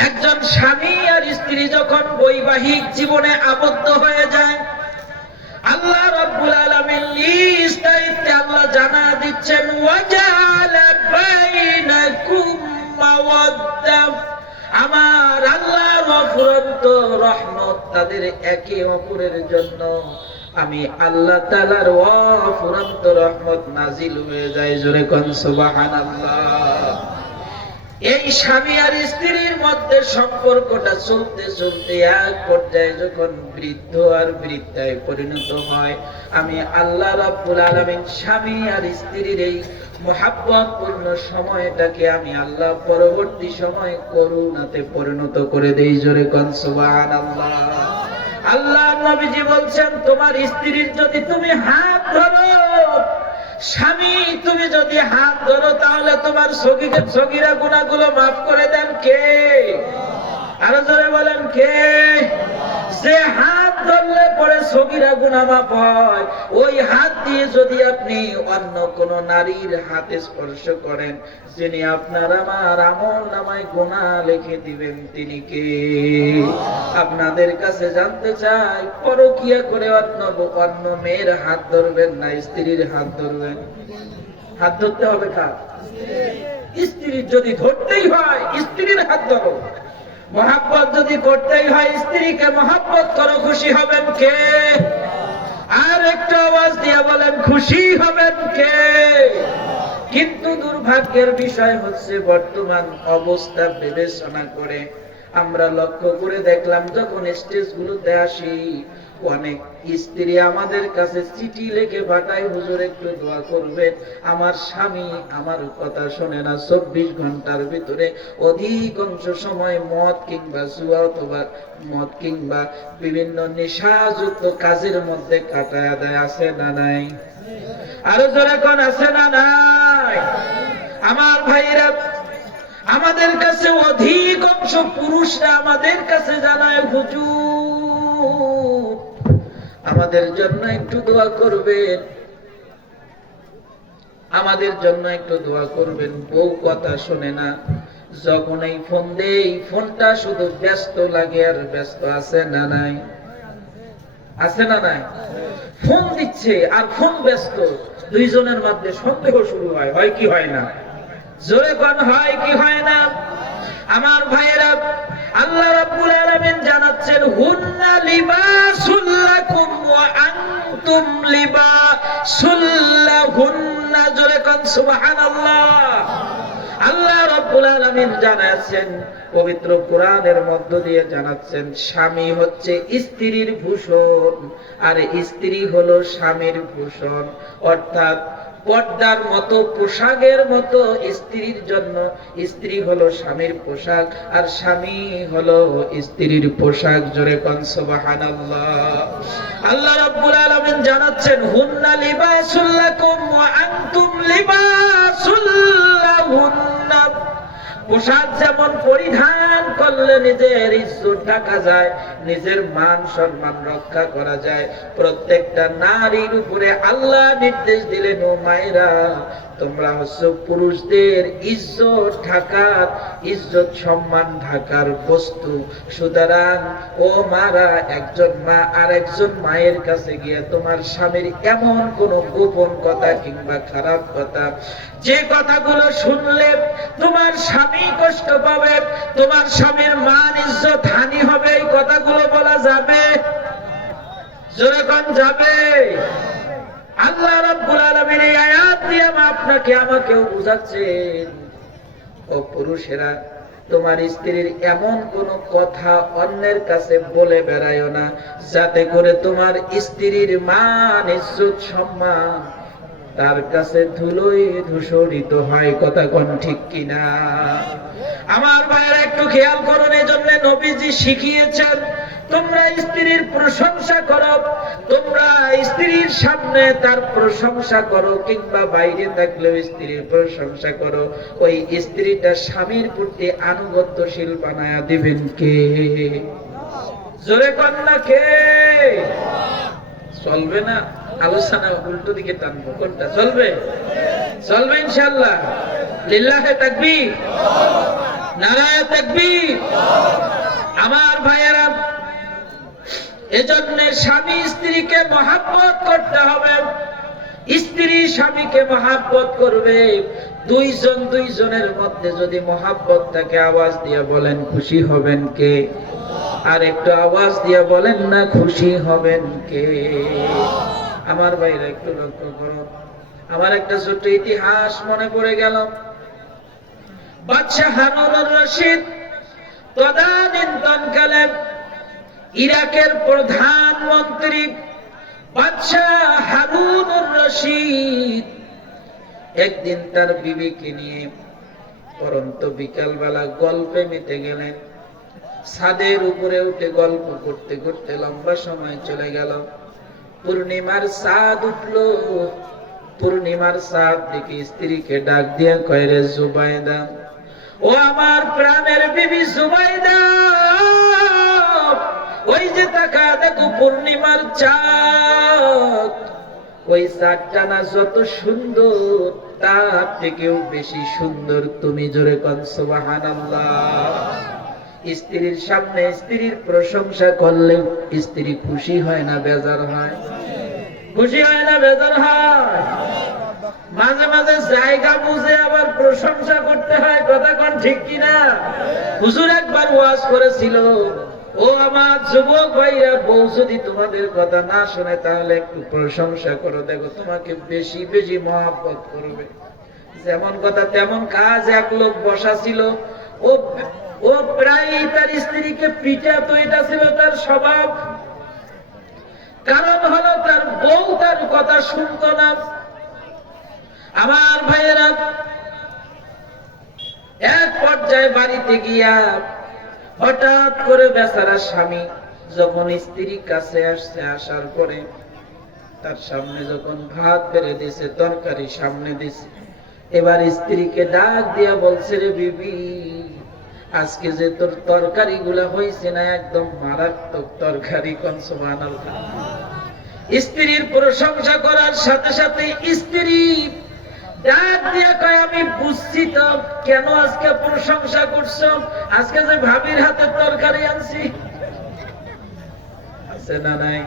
একজন স্বামী আর স্ত্রী যখন বৈবাহিক জীবনে আবদ্ধ হয়ে যায়, আল্লাহ রাব্বুল আলামিন নিজ দায়িত্বে আল্লাহ জানা দিচ্ছেন, ওয়াজালা বাইনাকুম মাওয়াদ্দা। আমার আল্লাহর অফুরন্ত রহমত তাদের একে অপরের জন্য, আমি আল্লাহ তাআলার অফুরন্ত রহমত নাজিল হয়ে যায়। জোরে কোন সুবহানাল্লাহ। এই স্বামী আর স্ত্রীর মধ্যে সম্পর্কটা চলতে চলতে এক পর্যায়ে যখন বৃদ্ধ আর বৃদ্ধায় পরিণত হয়, আমি আল্লাহ রাব্বুল আলামিন স্বামী আর স্ত্রীর এই মহব্বতপূর্ণ সময়টাকে আমি আল্লাহ পরবর্তী সময় করুণাতে পরিণত করে দেই। জোরে কোন সুবহানাল্লাহ। আল্লাহ নবীজি বলছেন, তোমার স্ত্রীর যদি তুমি হাত ধরো, স্বামী তুমি যদি হাত ধরো, তাহলে তোমার সগীরা গুনাহগুলো মাফ করে দেন কে? আরো জোরে বলেন, কে? যে হাত ধরলে পরে সগীরা গুনাহ মাফ হয়, ওই হাত দিয়ে যদি আপনি অন্য কোন নারীর হাতে স্পর্শ করেন, যিনি আপনার আমার আমল নামায় গুনাহ লিখে দিবেন, তিনি কে? আপনাদের কাছে জানতে চাই, পরকীয়া করে অন্য মেয়ের হাত ধরবেন না, স্ত্রীর হাত ধরবেন? হাত ধরতে হবে কার? স্ত্রীর। যদি ধরতেই হয় স্ত্রীর হাত ধরো। মহব্বত যদি করতেই হয়, স্ত্রীকে মহব্বত করো। খুশি হবেন কে? আর একটু আওয়াজ দিয়ে বলেন, খুশি হবেন কে? কিন্তু দুর্ভাগ্যের বিষয় হচ্ছে, বর্তমান অবস্থা বিবেচনা করে আমরা লক্ষ্য করে দেখলাম, যখন স্টেজগুলোতে আসি, অনেক স্ত্রী আমাদের কাছে চিঠি লিখে পাঠায়, হুজুর একটু দোয়া করবেন, আমার স্বামী আমার কথা শোনে না, 24 ঘন্টার ভিতরে অধিকাংশ সময় মদ কিংবা জুয়া অথবা মদ কিংবা বিভিন্ন নেশাযুক্ত কাজের মধ্যে কাটায় দেয়। আছে না নাই? আরো জোরে কোন আছে না নাই? আমার ভাইরা, আমাদের কাছে অধিকাংশ পুরুষরা আমাদের কাছে জানায়, হুজুর আমাদের জন্য একটু দোয়া করবেন। আমাদের জন্য একটু দোয়া করবেন। বউ কথা শোনে না, যখন এই ফোন দেই ফোনটা শুধু ব্যস্ত লাগে আর ব্যস্ত। আছে না নাই? আছে না নাই? ফোন দিচ্ছে আর ফোন ব্যস্ত, দুইজনের মধ্যে সন্দেহ শুরু হয়। হয় কি হয় না? জোরে কোন হয় কি হয় না? আমার ভাইয়েরা, আল্লাহ রাব্বুল আলামিন জানাচ্ছেন হুন্না লিবাসুল লাকুম ওয়া আনতুম লিবাসুল লাহুন্না। জোরে কোন সুবহানাল্লাহ। আল্লাহ রাব্বুল আলামিন জানাচ্ছেন, পবিত্র কোরআনের মধ্য দিয়ে জানাচ্ছেন, স্বামী হচ্ছে স্ত্রীর ভূষণ আর স্ত্রী হলো স্বামীর ভূষণ। অর্থাৎ পর্দার মতো, পোশাকের মতো স্ত্রীর জন্য স্ত্রী হলো স্বামীর পোশাক আর স্বামী হলো স্ত্রীর পোশাক। জোরে কোন সুবহানাল্লাহ। আল্লাহ রাব্বুল আলামিন জানাচ্ছেন হুন্না লিবাসুল লাকুম ওয়া আনতুম লিবাসুল লাহুন্না। পোশাক যেমন পরিধান করলে নিজের ইজ্জত ঢাকা যায়, নিজের মান সম্মান রক্ষা করা যায়, প্রত্যেকটা নারীর উপরে আল্লাহ নির্দেশ দিলেন, ও মায়েরা তোমরা হচ্ছে পুরুষদের ইজ্জত ঢাকার, ইজ্জত সম্মান ঢাকার বস্তু। সুতরাং ও মারা, একজন মা আর একজন মায়ের কাছে গিয়ে তোমার স্বামীর এমন কোন গোপন কথা কিংবা খারাপ কথা, যে কথাগুলো শুনলে তোমার স্বামী কষ্ট পাবে, তোমার স্বামীর মান ইজ্জত হানি হবে, এই কথাগুলো বলা যাবে? জোরে কোন যাবে? আল্লাহ রাব্বুল আলামিন এই আয়াত দিয়ে আপনাকে আমাকেও বুঝাচ্ছেন, ও পুরুষেরা তোমার স্ত্রীর এমন কোন কথা অন্যের কাছে বলে বেড়ায়ো না, যাতে করে তোমার স্ত্রীর মান ইজ্জত সম্মান তার কাছে ধুলোয় ধূসরিত হয়। কথা কোন ঠিক কিনা? আমার ভাইয়েরা একটু খেয়াল করুন। এজন্য নবীজি শিখিয়েছেন তোমরা স্ত্রীর প্রশংসা করো, তোমরা স্ত্রীর সামনে তার প্রশংসা করো, কিংবা বাইরে থাকলেও স্ত্রীর প্রশংসা করো। ওই স্ত্রীটা স্বামীর প্রতি আনুগত্যশীল বানায়া দিবেন কে? জোরে কন্যা কে? চলবে না? আলোচনা উল্টো দিকে টানবো। কোনটা চলবে? চলবে ইনশাআল্লাহ। লিল্লাহে তাকবীর, নারায়ে তাকবীর। আমার ভাইয়েরা, এজন্য স্বামী স্ত্রীকে মহব্বত করতে হবে, স্ত্রী স্বামীকে মহব্বত করবে। দুইজন দুইজনের মধ্যে যদি মহব্বত থাকে, আওয়াজ দিয়ে বলেন খুশি হবেন কে? আর একটু আওয়াজ দিয়ে বলেন না খুশি হবেন কে? আমার ভাইরা একটু লক্ষ্য করো। আমার একটা ছোট্ট ইতিহাস মনে পড়ে গেল। বাদশাহ হারুনুর রশিদ তদানীন্তনকালে ইরাকের প্রধানমন্ত্রী বাদশাহ হারুনুর রশিদ একদিন তার বিবিকে নিয়ে পরন্ত বিকালবেলা গল্পে মেতে গেলেন। ছাদের উপরে উঠে গল্প করতে করতে লম্বা সময় চলে গেল। পূর্ণিমার চাঁদ উঠলো। পূর্ণিমার চাঁদ দেখে স্ত্রীকে ডাক দিয়ে কয়, রে জুবাইদা, ও আমার প্রাণের বিবি জুবাইদা, ওই যে তাকা দেখো পূর্ণিমার চাঁদ, ওই চাঁদটা না যত সুন্দর তার থেকেও বেশি সুন্দর তুমি। জোরে কোন সুবহানাল্লাহ। স্ত্রীর সামনে স্ত্রীর প্রশংসা করলে স্ত্রী খুশি হয় না বেজার হয়? খুশি হয় না বেজার হয়? মাঝে মাঝে জায়গা বুঝে আবার প্রশংসা করতে হয়। কথা কোন ঠিক কিনা? হুজুর একবার ওয়াজ করেছিল, ও আমার যুবক ভাইরা, বউ যদি তোমাদের কথা না শুনে তাহলে একটু প্রশংসা করো, দেখো তোমাকে বেশি বেশি মহব্বত করবে। যেমন কথা তেমন কাজ। এক লোক বসা ছিল, ও প্রায় তার স্ত্রীকে পিটাতো, এটা ছিল তার স্বভাব। কারণ হলো তার বউ তার কথা শুনতো না। আমার ভাইয়েরা, এক পর্যায়ে বাড়িতে গিয়া হঠাৎ করে বেচারা স্বামী যখন স্ত্রীর কাছে আসছে, আসার পরে তার সামনে যখন ভাত বেড়ে দিয়েছে, তরকারি সামনে দিছে, এবার স্ত্রীকে ডাক দিয়া বলছে, রে বিবি, আজকে যে তোর তরকারি গুলা হয়েছে না, একদম মারাত্মক তরকারি। কোন সুবহানাল্লাহ। স্ত্রীর প্রশংসা করার সাথে সাথে স্ত্রী ডাক দিয়ে কয়, আমি বুঝছি তো কেন আজকে প্রশংসা করছো, আজকে যে ভাবির হাতে তরকারি আনছি আছে না নাই,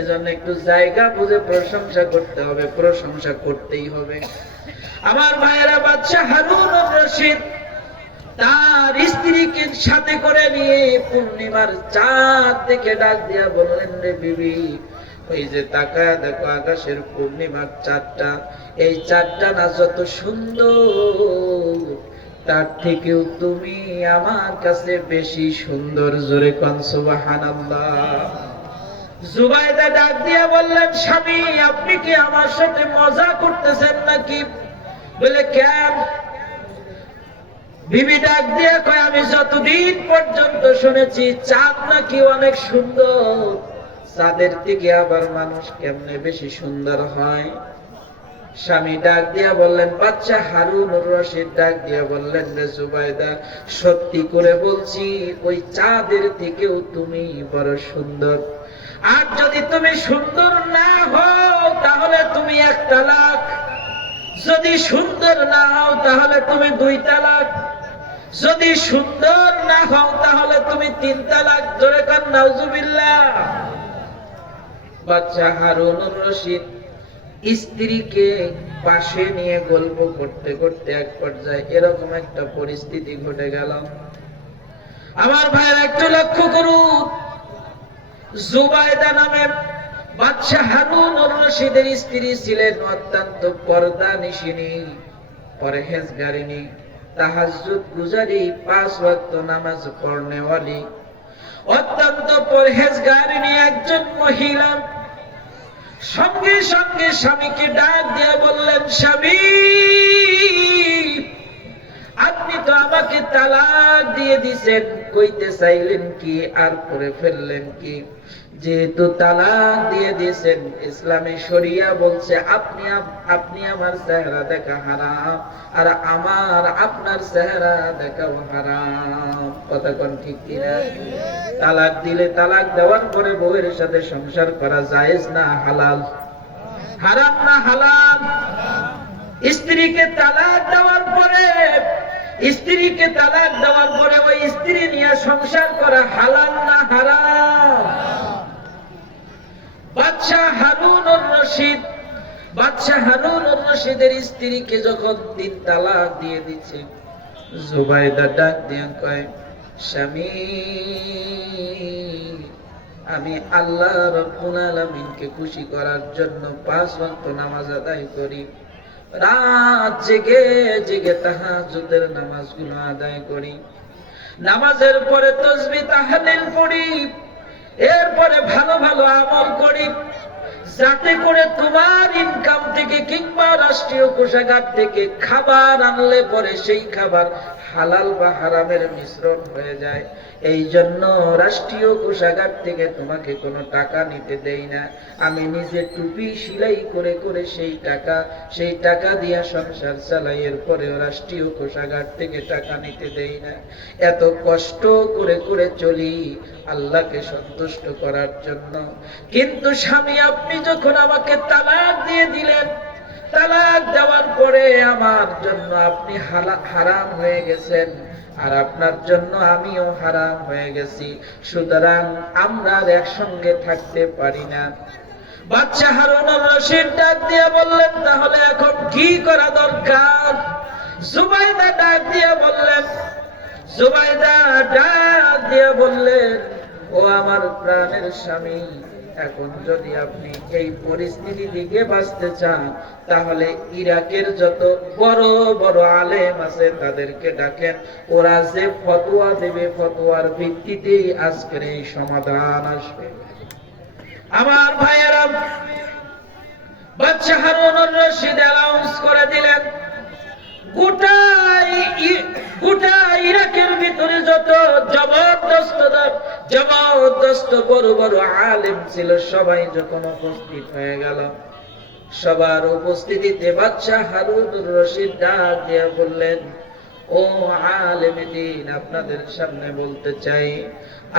এজন্য একটু জায়গা বুঝে প্রশংসা করতে হবে, প্রশংসা করতেই হবে। আমার ভাইয়েরা, বাদশা হারুন রশিদ তার স্ত্রীকে সাথে করে নিয়ে পূর্ণিমার চাঁদ দেখে ডাক দিয়া বললেন, রে বিবি, ওই যে তাকায় দেখো আকাশের পূর্ণিমার চাঁদটা, এই চাঁদটা না যত সুন্দর, তার থেকেও তুমি আমার কাছে বেশি সুন্দর। জোরে কোন সুবহানাল্লাহ। জুবাইদা ডাক দিয়া বললেন, স্বামী আপনি কি আমার সাথে মজা করতেছেন নাকি? বলে কেন? বিবি ডাক দিয়ে কয়, আমি যতদিন পর্যন্ত শুনেছি চাঁদ নাকি অনেক সুন্দর, চাঁদের থেকে আবার মানুষ কেমনে বেশি সুন্দর হয়। স্বামী ডাক দিয়া বললেন, বাদশা হারুন রশিদ ডাক দিয়া বললেন, রে জুবাইদা, সত্যি করে বলছি ওই চাঁদের থেকেও তুমি বড় সুন্দর। আর যদি তুমি সুন্দর না হও তাহলে তুমি 1 তালাক, যদি সুন্দর না হও তাহলে তুমি 2 তালাক, যদি সুন্দর না হও তাহলে তুমি 3 তালাক। জোরে কান নাউজুবিল্লাহ। বাদশা হারুন রশিদ স্ত্রীকে পাশে নিয়ে গল্প করতে করতে এক পর্যায়ে এরকম একটা পরিস্থিতি ঘটে গেল। আমার ভাইরা একটু লক্ষ্য করুন, জুবাইদা নামে বাদশা হারুন রশিদের স্ত্রী ছিলেন অত্যন্ত পর্দানিশিনী, পরহেজগারিনী, তাহাজ্জুদ গুজারি, 5 ওয়াক্ত নামাজ পড়নেওয়ালি, অত্যন্ত পরহেজগারিনী একজন মহিলা। সঙ্গে সঙ্গে স্বামীকে ডাক দিয়ে বললেন, স্বামী আপনি তো আমাকে তালাক দিয়ে দিছেন, কইতে চাইলেন কি আর করে ফেললেন কি? যেহেতু তালাক দিয়ে দিয়েছেন, ইসলামী শরিয়া বলছে আপনি আমার চেহারা দেখা হারাম, আর আমার আপনার চেহারা দেখাও হারাম। কথা কোন ঠিক কিনা? তালাক দিলে, তালাক দেওয়ার পরে বউয়ের সাথে সংসার করা জায়েজ না হালাল? হারাম না হালাল? স্ত্রীকে তালাক দেওয়ার পরে, স্ত্রীকে তালাক দেওয়ার পরে ওই স্ত্রী নিয়ে সংসার করা হালাল না হারাম? বাদশা হারুন রশিদ, বাদশা হারুন রশিদের স্ত্রীকে যখন 3 তালাক দিয়ে দিচ্ছে, জুবাইদা ডাক দিয়ে কয়, স্বামী আমি আল্লাহ রাব্বুল আলামিনকে খুশি করার জন্য 5 ওয়াক্ত নামাজ আদায় করি, রাত জেগে জেগে তাহাজ্জুদের নামাজগুলো আদায় করি, নামাজের পরে তাসবিহ তাহলিল পড়ি, এরপরে ভালো ভালো আমল করি, যাতে করে তোমার ইনকাম থেকে কিংবা রাষ্ট্রীয় কোষাগার থেকে খাবার আনলে পরে সেই খাবার হালাল বা হারামের মিশ্রণ হয়ে যায়। এই জন্য রাষ্ট্রীয় কোষাগার থেকে তোমাকে কোনো টাকা নিতে দেই না, আমি নিজে টুপি সেলাই করে করে সেই টাকা দিয়ে সংসার চালাই, এরপরে রাষ্ট্রীয় কোষাগার থেকে টাকা নিতে দেই না। এত কষ্ট করে করে চলি আল্লাহকে সন্তুষ্ট করার জন্য। কিন্তু স্বামী আপনি যখন আমাকে তালাক দিয়ে দিলেন, তালাক দেওয়ার পরে আমার জন্য আপনি হারাম হয়ে গেছেন, আর আপনার জন্য আমিও হারাম হয়ে গেছি, সুতরাং আমরা আর একসঙ্গে থাকতে পারি না। বাদশা হারুন রশিদ ডাক দিয়ে বললেন, তাহলে এখন কি করা দরকার? জুবাইদা ডাক দিয়ে বললেন, জুবাইদা ডাক দিয়ে বললেন, ও আমার প্রাণের স্বামী, এখন যদি আপনি এই পরিস্থিতি থেকে বাঁচতে চান তাহলে ইরাকের যত বড় বড় আলেম আছে তাদেরকে ডাকেন, ওরা যে ফতোয়া দেবে ফতোয়ার ভিত্তিতেই আজকের এই সমাধান আসবে। আমার ভাইয়েরা, বাদশা হারুন রশিদ অ্যানাউন্স করে দিলেন, গোটা ইরাকের ভিতরে যত জবরদস্ত বড় বড় আলেম ছিল সবাই যখন উপস্থিত হয়ে গেল, সবার উপস্থিতিতে বাদশা হারুন রশিদ ডাক দিয়ে বললেন, ও আলেমে দ্বীন, আপনাদের সামনে বলতে চাই,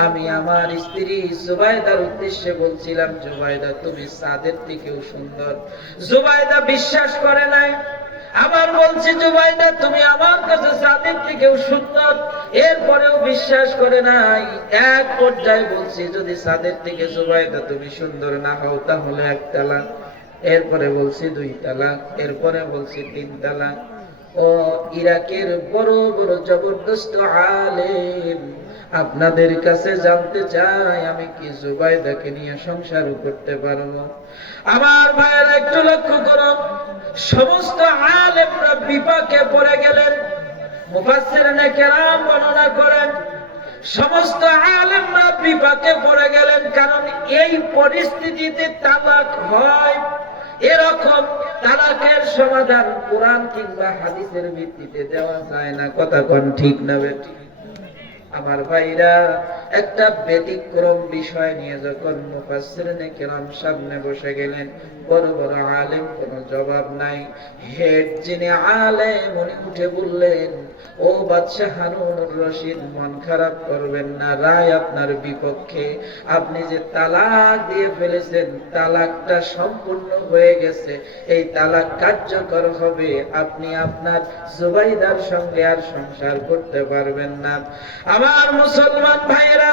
আমি আমার স্ত্রী জুবাইদার উদ্দেশ্যে বলছিলাম, জুবাইদা তুমি চাঁদের থেকেও সুন্দর। জুবাইদা বিশ্বাস করে নাই। আমার বলছি জুবাইদা তুমি আমার কাছে সাদের থেকেও সুন্দর, এরপরেও বিশ্বাস করে নাই। এক পর্যায়ে বলছি যদি সাদের থেকে জুবাইদা তুমি সুন্দর না হও তাহলে 1 তালাক, এরপরে বলছি 2 তালাক, এরপরে বলছি 3 তালাক। ও ইরাকের বড় বড় জবরদস্ত আলেম, আপনাদের কাছে জানতে চাই আমি কি জুবাইদাকে নিয়ে সংসার করতে পারবো? আমার ভাইয়েরা একটু লক্ষ্য করুন, সমস্ত আলেমরা বিপাকে পড়ে গেলেন। মুফাসসিরিনে কেরাম বর্ণনা করেন সমস্ত আলেমরা বিপাকে পড়ে গেলেন, কারণ এই পরিস্থিতিতে তালাক হয়, এরকম তালাকের সমাধান কোরআন কিংবা হাদিসের ভিত্তিতে দেওয়া যায় না। কথা কোন ঠিক না বেঠিক? আমার ভাইরা, একটা ব্যতিক্রম বিষয় নিয়ে যখন মুফাসসিরিনে কেরাম সামনে বসে গেলেন, বড় বড় আলেম কোনো জবাব নাই। হেড যিনি আলেম উনি উঠে বললেন, ও বাদশা হারুনুর রশিদ, মন খারাপ করবেন না, রায় আপনার বিপক্ষে। আপনি যে তালাক দিয়ে ফেলেছেন, তালাকটা সম্পূর্ণ হয়ে গেছে, এই তালাক কার্যকর হবে, আপনি আপনার জুবাইদার সঙ্গে আর সংসার করতে পারবেন না। আমার মুসলমান ভাইয়েরা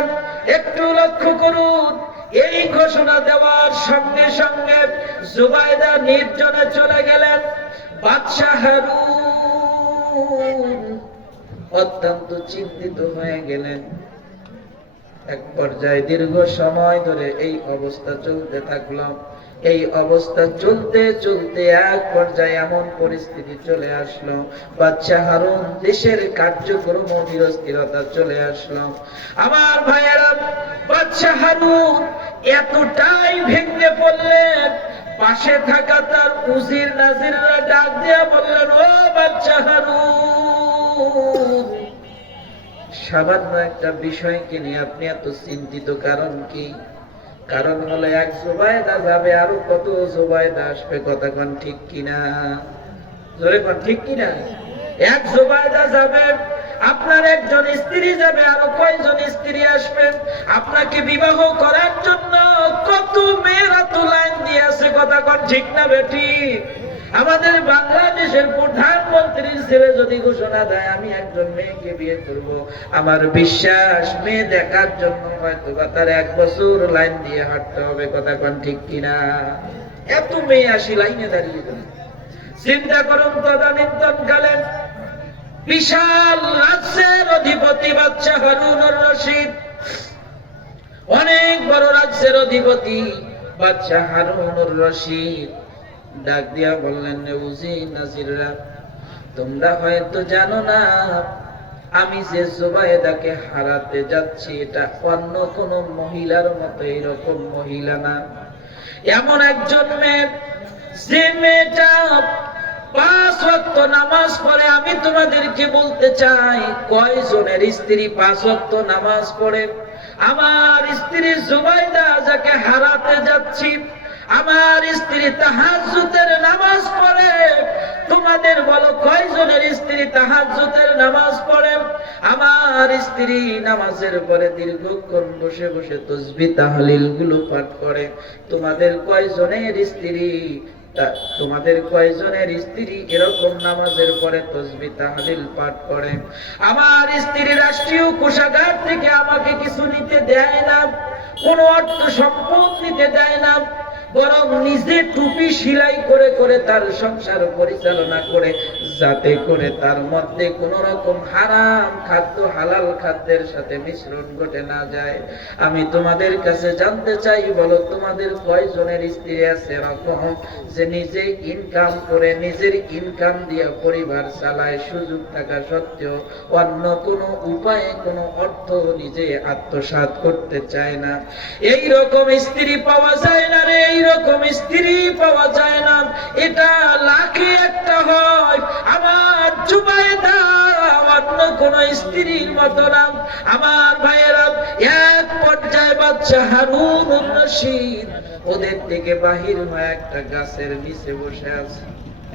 একটু লক্ষ্য করুন, এই ঘোষণা দেওয়ার সঙ্গে সঙ্গে জুবাইদা নির্জনে চলে গেলেন। বাদশা হারুন অত্যন্ত চিন্তিত হয়ে গেলেন। এক পর্যায়ে দীর্ঘ সময় ধরে এই অবস্থা চলতে থাকলো। এই অবস্থা চলতে চলতে এক পর্যায়ে এমন পরিস্থিতি চলে আসলো, বাদশা হারুন দেশের কার্যক্রম অস্থিরতা চলে আসলো। আমার ভাইয়েরা, বাদশা হারুন এতটাই ভেঙে পড়লেন, পাশে থাকা তার উজির নাজিররা ডাক দিয়ে বললেন, ও বাদশা হারুন, সামান্য একটা বিষয়কে নিয়ে আপনি এত চিন্তিত কারণ কি? কারণ হলো এক জুবাইদা যাবে, আরো কত জুবাইদা আসবে। কথা কোন ঠিক কিনা? জোরে কোন ঠিক কিনা? এক জুবাইদা যাবে, আপনার একজন স্ত্রী যাবে, আরো কয়জন স্ত্রী আসবে? আপনাকে বিবাহ করার জন্য কত মেয়েরা তো লাইন দিয়ে আছে। কথা কোন ঠিক না বেঠিক? আমাদের বাংলাদেশের প্রধানমন্ত্রীর ছেলে যদি ঘোষণা দেয় আমি একজন মেয়েকে বিয়ে করব, আমার বিশ্বাস মেয়ে দেখার জন্য হয়তো বা তার 1 বছর লাইন দিয়ে হাঁটতে হবে। কথা কোন ঠিক কিনা? এত মেয়ে আসি লাইনে দাঁড়িয়ে গেল। চিন্তা করুন, তদানীন্তনকালে বিশাল রাজ্যের অধিপতি বাদশা হারুনুর রশিদ, অনেক বড় রাজ্যের অধিপতি বাদশা হারুনুর রশিদ ডাক দিয়া বললেন, উজি নাজিররা, তোমরা হয়তো জানো না আমি যে জুবাইদাকে হারাতে যাচ্ছি এটা অন্য কোন মহিলার মতো এরকম মহিলা না। এমন একজন মেয়ে, যে মেয়েটা 5 ওয়াক্ত নামাজ পড়ে। আমি তোমাদেরকে বলতে চাই, কয়জনের স্ত্রী 5 ওয়াক্ত নামাজ পড়ে? আমার স্ত্রী জুবাইদা যাকে হারাতে যাচ্ছি, আমার স্ত্রী তাহাজ্জুদের নামাজ পড়ে। তোমাদের বলো কয়জনের স্ত্রী তাহাজ্জুদের নামাজ পড়ে? আমার স্ত্রী নামাজের পরে দীর্ঘক্ষণ বসে বসে তাসবিহ তাহলিল গুলো পাঠ করে। তোমাদের কয়জনের স্ত্রী এরকম নামাজের পরে তাসবিহ তাহলিল পাঠ করে? আমার স্ত্রী রাষ্ট্রীয় কোষাগার থেকে আমাকে কিছু নিতে দেয় না, কোনো অর্থ সম্পদ নিতে দেয় না, বরং নিজে টুপি সেলাই করে করে তার সংসার পরিচালনা করে, যাতে করে তার মধ্যে কোন রকম হারাম খাদ্য হালাল খাদ্যের সাথে মিশ্রণ ঘটে না যায়। আমি তোমাদের কাছে জানতে চাই, বলো তোমাদের কয়জনের স্ত্রী আছে এরকম যে নিজে ইনকাম করে, নিজের ইনকাম দিয়ে পরিবার চালায়, সুযোগ থাকা সত্ত্বেও অন্য কোনো উপায়ে কোনো অর্থ নিজে আত্মসাৎ করতে চায় না? এই রকম স্ত্রী পাওয়া যায় না রে, এইরকম স্ত্রী পাওয়া যায় না। এটা লাখে একটা হয়। আমার জুবাইদা অন্য কোন স্ত্রীর মতো না। আমার ভাইয়েরা, এক পর্যায়ে বাদশা হারুনুর রশিদ ওদের থেকে বাহির হয়ে একটা গাছের নিচে বসে আছে।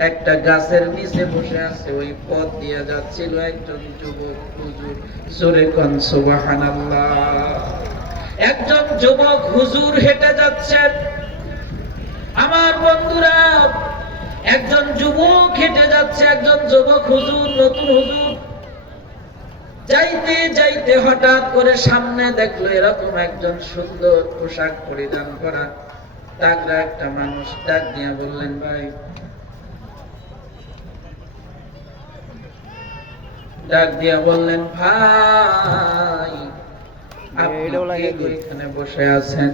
একটা গাছের নিচে বসে আছে, ওই পথ দিয়ে যাচ্ছিল একজন যুবক হুজুর। জোরে কোন সুবহানাল্লাহ। একজন যুবক হুজুর হেঁটে যাচ্ছেন। আমার বন্ধুরা, একজন যুবক হেঁটে যাচ্ছে, একজন যুবক হুজুর, নতুন হুজুর। যাইতে যাইতে হঠাৎ করে সামনে দেখলো এরকম একজন সুন্দর পোশাক পরিধান করা তাগড়া একটা মানুষ। ডাক দিয়ে বললেন, ভাই, ডাক দিয়া বললেন, ভাই আপনি এখানে বসে আছেন?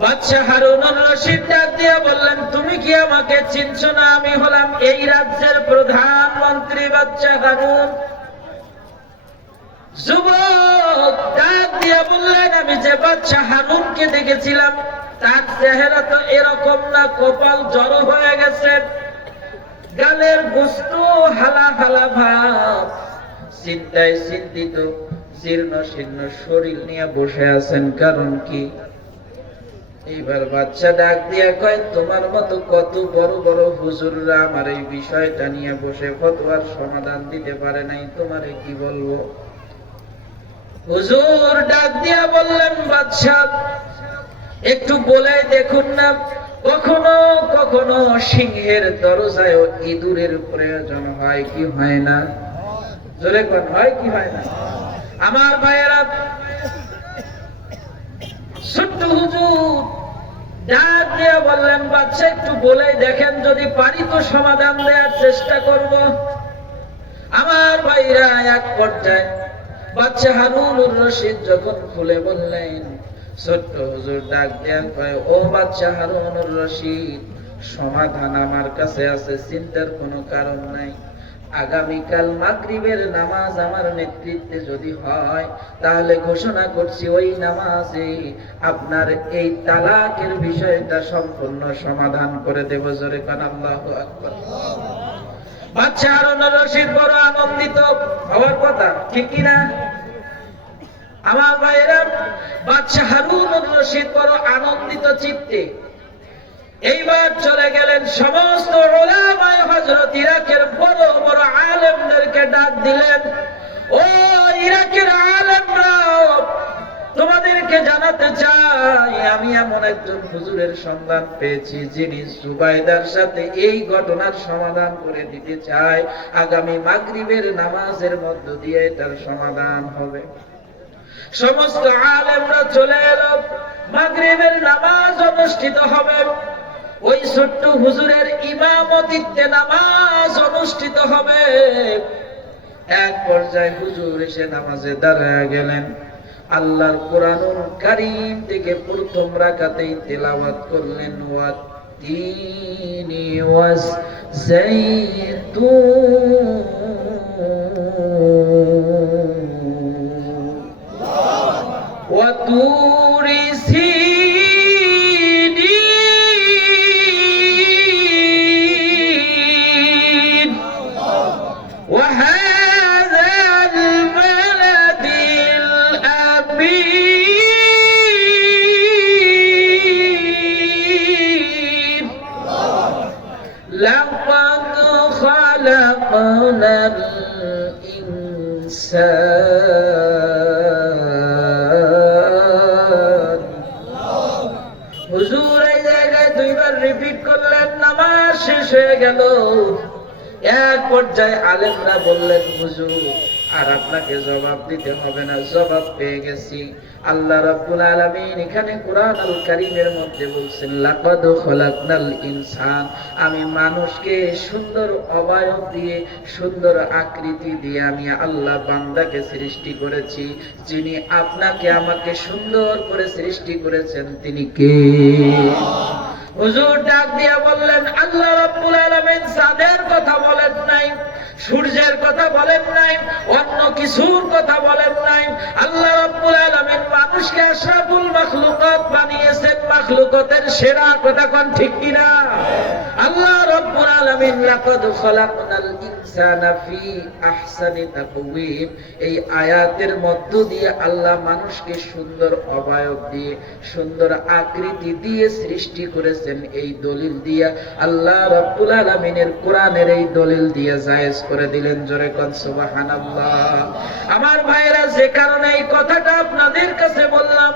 বাদশা হারুনুর রশিদ ডাক দিয়া বললেন, তুমি কি আমাকে চিনছো না? আমি হলাম এই রাজ্যের প্রধানমন্ত্রী বাদশা হারুন। যুবক ডাক দিয়া বললেন, আমি যে বাদশা হারুনকে দেখেছিলাম তার চেহারা তো এরকম না, কপাল জড়ো হয়ে গেছে, গালের গোস্ত হালা হালা ভাব, চিন্তায় চিন্তিত, জীর্ণ শীর্ণ শরীর নিয়ে বসে আছেন, কারণ কি? এইবার বাচ্চা ডাক দিয়া কয়, তোমার মতো কত বড় বড় হুজুররা আমার এই বিষয়টা নিয়ে বসে ফতোয়ার সমাধান দিতে পারে নাই, তোমারে কি বলবো? হুজুর ডাক দিয়া বললেন, বাদশা একটু বলে দেখুন না, কখনো কখনো সিংহের দরজায় ইঁদুরের প্রয়োজন হয় কি হয় না? জোরে কোন, হয় কি হয় না? আমার ভাইয়েরা, ছোট্ট হুজুর ডাক দিয়ে বললেন, বাচ্চা একটু বলে দেখেন, যদি পারি তো সমাধান দেওয়ার চেষ্টা করব। আমার ভাইরা, এক পর্যায়ে বাচ্চা হারুনুর রশিদ যখন খুলে বললেন, ছোট্ট হুজুর ডাক দিয়ে কয়, ও বাচ্চা হারুনুর রশিদ, সমাধান আমার কাছে আছে, চিন্তার কোনো কারণ নাই। আগামীকাল মাগরিবের নামাজ আমার নেতৃত্বে যদি হয়, তাহলে ঘোষণা করছি ওই নামাজে আপনার এই তালাকের বিষয়টা সম্পূর্ণ সমাধান করে দেব। জোরে কান আল্লাহু আকবার। বাদশা হারুনুর রশিদ বড় আনন্দিত হওয়ার কথা, ঠিক কিনা? আমার ভাইয়েরা, বাদশা হারুনুর রশিদ বড় আনন্দিত চিত্তে এইবার চলে গেলেন, সমস্ত উলামায়ে হযরত ইরাকের বড় বড় আলেমদেরকে ডাক দিলেন, ও ইরাকের আলেমরা, তোমাদেরকে জানাতে চাই, আমি এমন একজন হুজুরের সন্ধান পেয়েছি যিনি জুবাইদার সাথে এই ঘটনার সমাধান করে দিতে চায়। আগামী মাগরিবের নামাজের মধ্য দিয়ে এটার সমাধান হবে। সমস্ত আলেমরা চলে এলো, মাগরিবের নামাজ অনুষ্ঠিত হবে, ওই ছোট্ট হুজুরের ইমামতিত্বে নামাজ অনুষ্ঠিত হবে। এক পর্যায়ে হুজুর এসে নামাজে দাঁড়ায় গেলেন, আল্লাহর কোরআনুল কারীম থেকে প্রথম রাকাতেই তেলাওয়াত করলেন, ওয়াত্তিনি ওয়াজ-যাইতুন ওয়া তুরি সিনিন ওয়া হাযাল বালাদিল আমিন লাকাদ খালাকনাল ইনসান। হুজুর এই জায়গায় দুইবার রিপিট করলেন, নামাজ শেষ হয়ে গেল। এক পর্যায়ে আলেমরা বললেন, হুজুর আর আপনাকে জবাব দিতে হবে না, জবাব পেয়ে গেছি। আল্লাহ রাব্বুল আলামিন এখানে কোরআনুল কারীমের মধ্যে বলছেন, লাকাদ খালাকনাল ইনসান, আমি মানুষকে সুন্দর অবয়ব দিয়ে, সুন্দর আকৃতি দিয়ে আমি আল্লাহ বান্দাকে সৃষ্টি করেছি। যিনি আপনাকে আমাকে সুন্দর করে সৃষ্টি করেছেন তিনি কে? হুজুর ডাক দিয়া বললেন, আল্লাহ রাব্বুল আলামিন চাঁদের কথা বলেন নাই, সূর্যের কথা বলেন নাই, অন্য কিছুর কথা বলেন নাই। আল্লাহ রাব্বুল আলামিন মানুষকে আশরাফুল মাখলুকাত বানিয়েছেন, মাখলুকাতের সেরা। কথা কোন ঠিক কিনা? আল্লাহ রাব্বুল আলামিন লাকাদ খালাকনাল ইনসানা ফি আহসানি তাকওয়িম, এই আয়াতের মধ্য দিয়ে আল্লাহ মানুষকে সুন্দর অবয়ব দিয়ে, সুন্দর আকৃতি দিয়ে সৃষ্টি করেছেন। এই দলিল দিয়ে আল্লাহ রাব্বুল আলামিনের কোরআনের এই দলিল দিয়ে জায়েজ করে দিলেন। জোরে কোন সুবহানাল্লাহ। আমার ভাইরা, যে কারণে এই কথাটা আপনাদের কাছে বললাম,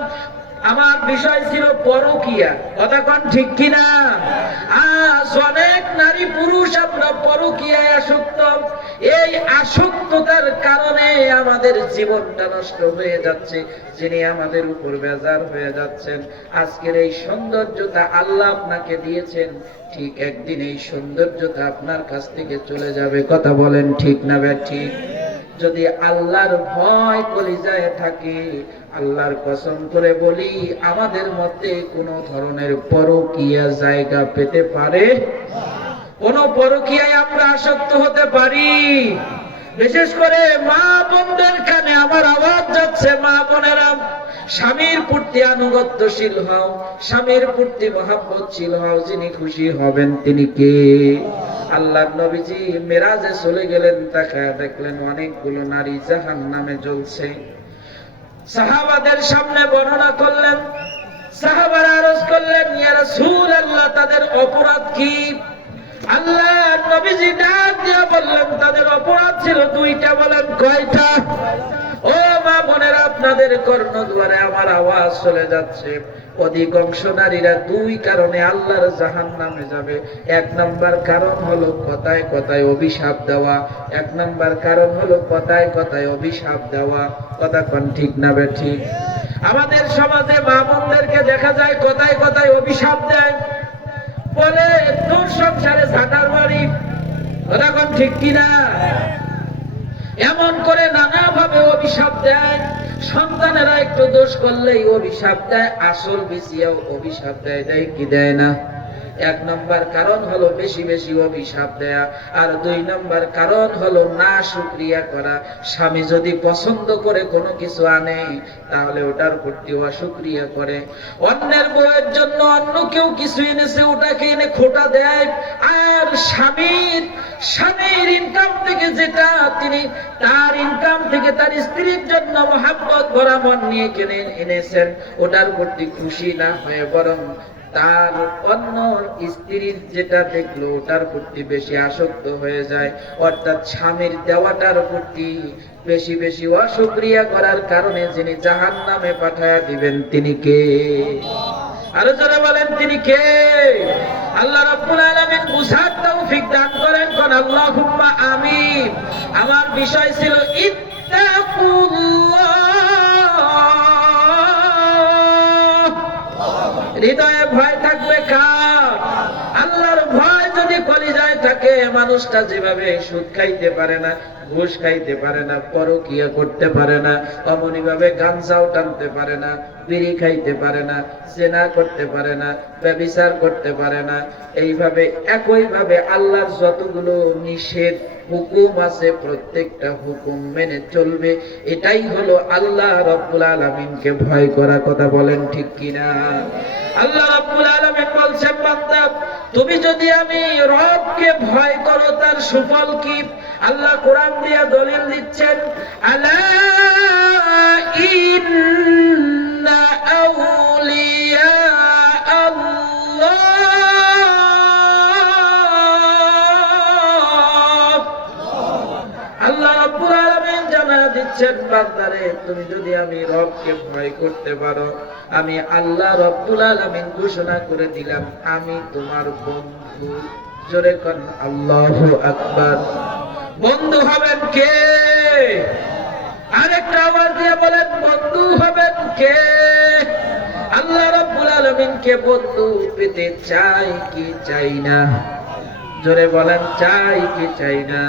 আমার বিষয় ছিল পরকীয়া। কথা কোন ঠিক কিনা? আজ অনেক নারী পুরুষ আমরা পরকীয়ায় আসক্ত। এই আসক্ততার কারণে আমাদের জীবনটা নষ্ট হয়ে যাচ্ছে, যিনি আমাদের উপর বেজার হয়ে যাচ্ছেন। আজকের এই সৌন্দর্যতা আল্লাহ আপনাকে দিয়েছেন, ঠিক একদিন এই সৌন্দর্যতা আপনার কাছ থেকে চলে যাবে। কথা বলেন ঠিক না ঠিক? যদি আল্লাহর ভয় কলিজায় থাকে, আল্লাহর কসম করে বলি আমাদের মধ্যে কোনো ধরনের পরকীয়া জায়গা পেতে পারে? কোন পরকীয়ায় আমরা আসক্ত হতে পারি? বিশেষ করে মা বোনদের কানে আমার আওয়াজ যাচ্ছে, মা বোনেরা স্বামীর প্রতি আনুগত্যশীল হও, স্বামীর প্রতি মহব্বতশীল হও। যিনি খুশি হবেন তিনি কে? আল্লাহর নবীজি মেরাজে চলে গেলেন, তাকায়া দেখলেন অনেকগুলো নারী জাহান্নামে জ্বলছে। সাহাবাদের সামনে বর্ণনা করলেন, সাহাবারা আরজ করলেন, ইয়া রাসূলুল্লাহ তাদের অপরাধ কি? আল্লাহর নবীজি ডাক দিয়ে বললেন তাদের অপরাধ ছিল দুইটা। বলেন কয়টা? ও মা বোনেরা, আপনাদের কর্ণদ্বারে আমার আওয়াজ চলে যাচ্ছে। অধিকাংশ নারীরা দুই কারণে আল্লাহর জাহান্নামে যাবে। এক নাম্বার কারণ হলো কথায় কথায় অভিশাপ দেওয়া। এক নাম্বার কারণ হলো কথায় কথায় অভিশাপ দেওয়া। কথা কোন ঠিক না ঠিক? আমাদের সমাজে মা বোনদেরকে দেখা যায় কথায় কথায় অভিশাপ দেয়, বলে তোর সংসারে ঝাঁটার বাড়ি। কথা কোন ঠিক কিনা? এমন করে নানা ভাবে অভিশাপ দেয়। সন্তানেরা একটু দোষ করলেই অভিশাপ দেয়, আসল বিছিয়াও অভিশাপ দেয়। দেয় কি দেয় না? এক নম্বর কারণ হলো বেশি বেশি অভিশাপ দেয়া, আর দুই নম্বর কারণ হলো না শুকরিয়া করা। স্বামী যদি পছন্দ করে কোনো কিছু আনে, তাহলে ওটার প্রতি অশুকরিয়া করে। অন্যের বউয়ের জন্য অন্য কেউ কিছু এনেছে, ওটাকে এনে খোটা দেয়। আর স্বামীর ইনকাম থেকে যেটা তিনি তার ইনকাম থেকে তার স্ত্রীর জন্য মহাব্বত ভরা মন নিয়ে কিনে এনেছেন, ওটার প্রতি খুশি না হয়ে বরং তার অন্য স্ত্রীর যেটা দেখলো ওটার প্রতি বেশি আসক্ত হয়ে যায়। অর্থাৎ স্বামীর দেওয়াটার প্রতি বেশি বেশি অশুকরিয়া করার কারণে যিনি জাহান্নামে পাঠায়া দিবেন তিনি কে? আরো যারা বলেন তিনি কে? আল্লাহ রাব্বুল আলামিন বুঝার তৌফিক দান করেন। কোন আল্লাহুম্মা আমিন। আমার বিষয় ছিল ইত্তাকুল্লাহ। হৃদয়ে ভয় থাকবে কার? আল্লাহর ভয় যদি কলিজায় থাকে, মানুষটা যেভাবে সুদ খাইতে পারে না, ঘুষ খাইতে পারে না, পরকীয়া করতে পারে না, অমনি ভাবে গাঞ্জাও টানতে পারে না, বিড়ি খাইতে পারে না, জেনা করতে পারে না, ব্যভিচার করতে পারে না, এইভাবে একইভাবে আল্লাহর যতগুলো নিষেধ হুকুম আছে প্রত্যেকটা হুকুম মেনে চলবে। এটাই হলো আল্লাহ রাব্বুল আলামিনকে ভয় করা। কথা বলেন ঠিক কিনা? আল্লাহ রাব্বুল আলামিন বলছেন, বান্দা তুমি যদি আমি রবকে ভয় করো তার সুফল কি? আল্লাহ কোরআন দিয়ে দলিল দিচ্ছেন, আলা ইন্না আউলিয়া আল্লাহ। আল্লাহ রাব্বুল আলামিন জানা দিচ্ছেন, বান্দারে তুমি যদি আমি রবকে ভয় করতে পারো, আমি আল্লাহ রাব্বুল আলামিন ঘোষণা করে দিলাম আমি তোমার বন্ধু। জোরে কোন আল্লাহু আকবার। বন্ধু হবেন কে? আরেকটা আওয়াজ দিয়ে বলেন, বন্ধু হবেন কে? আল্লাহ রাব্বুল আলামিনকে বন্ধু পেতে চাই কি চাই না? জোরে বলেন, চাই কি চাই না?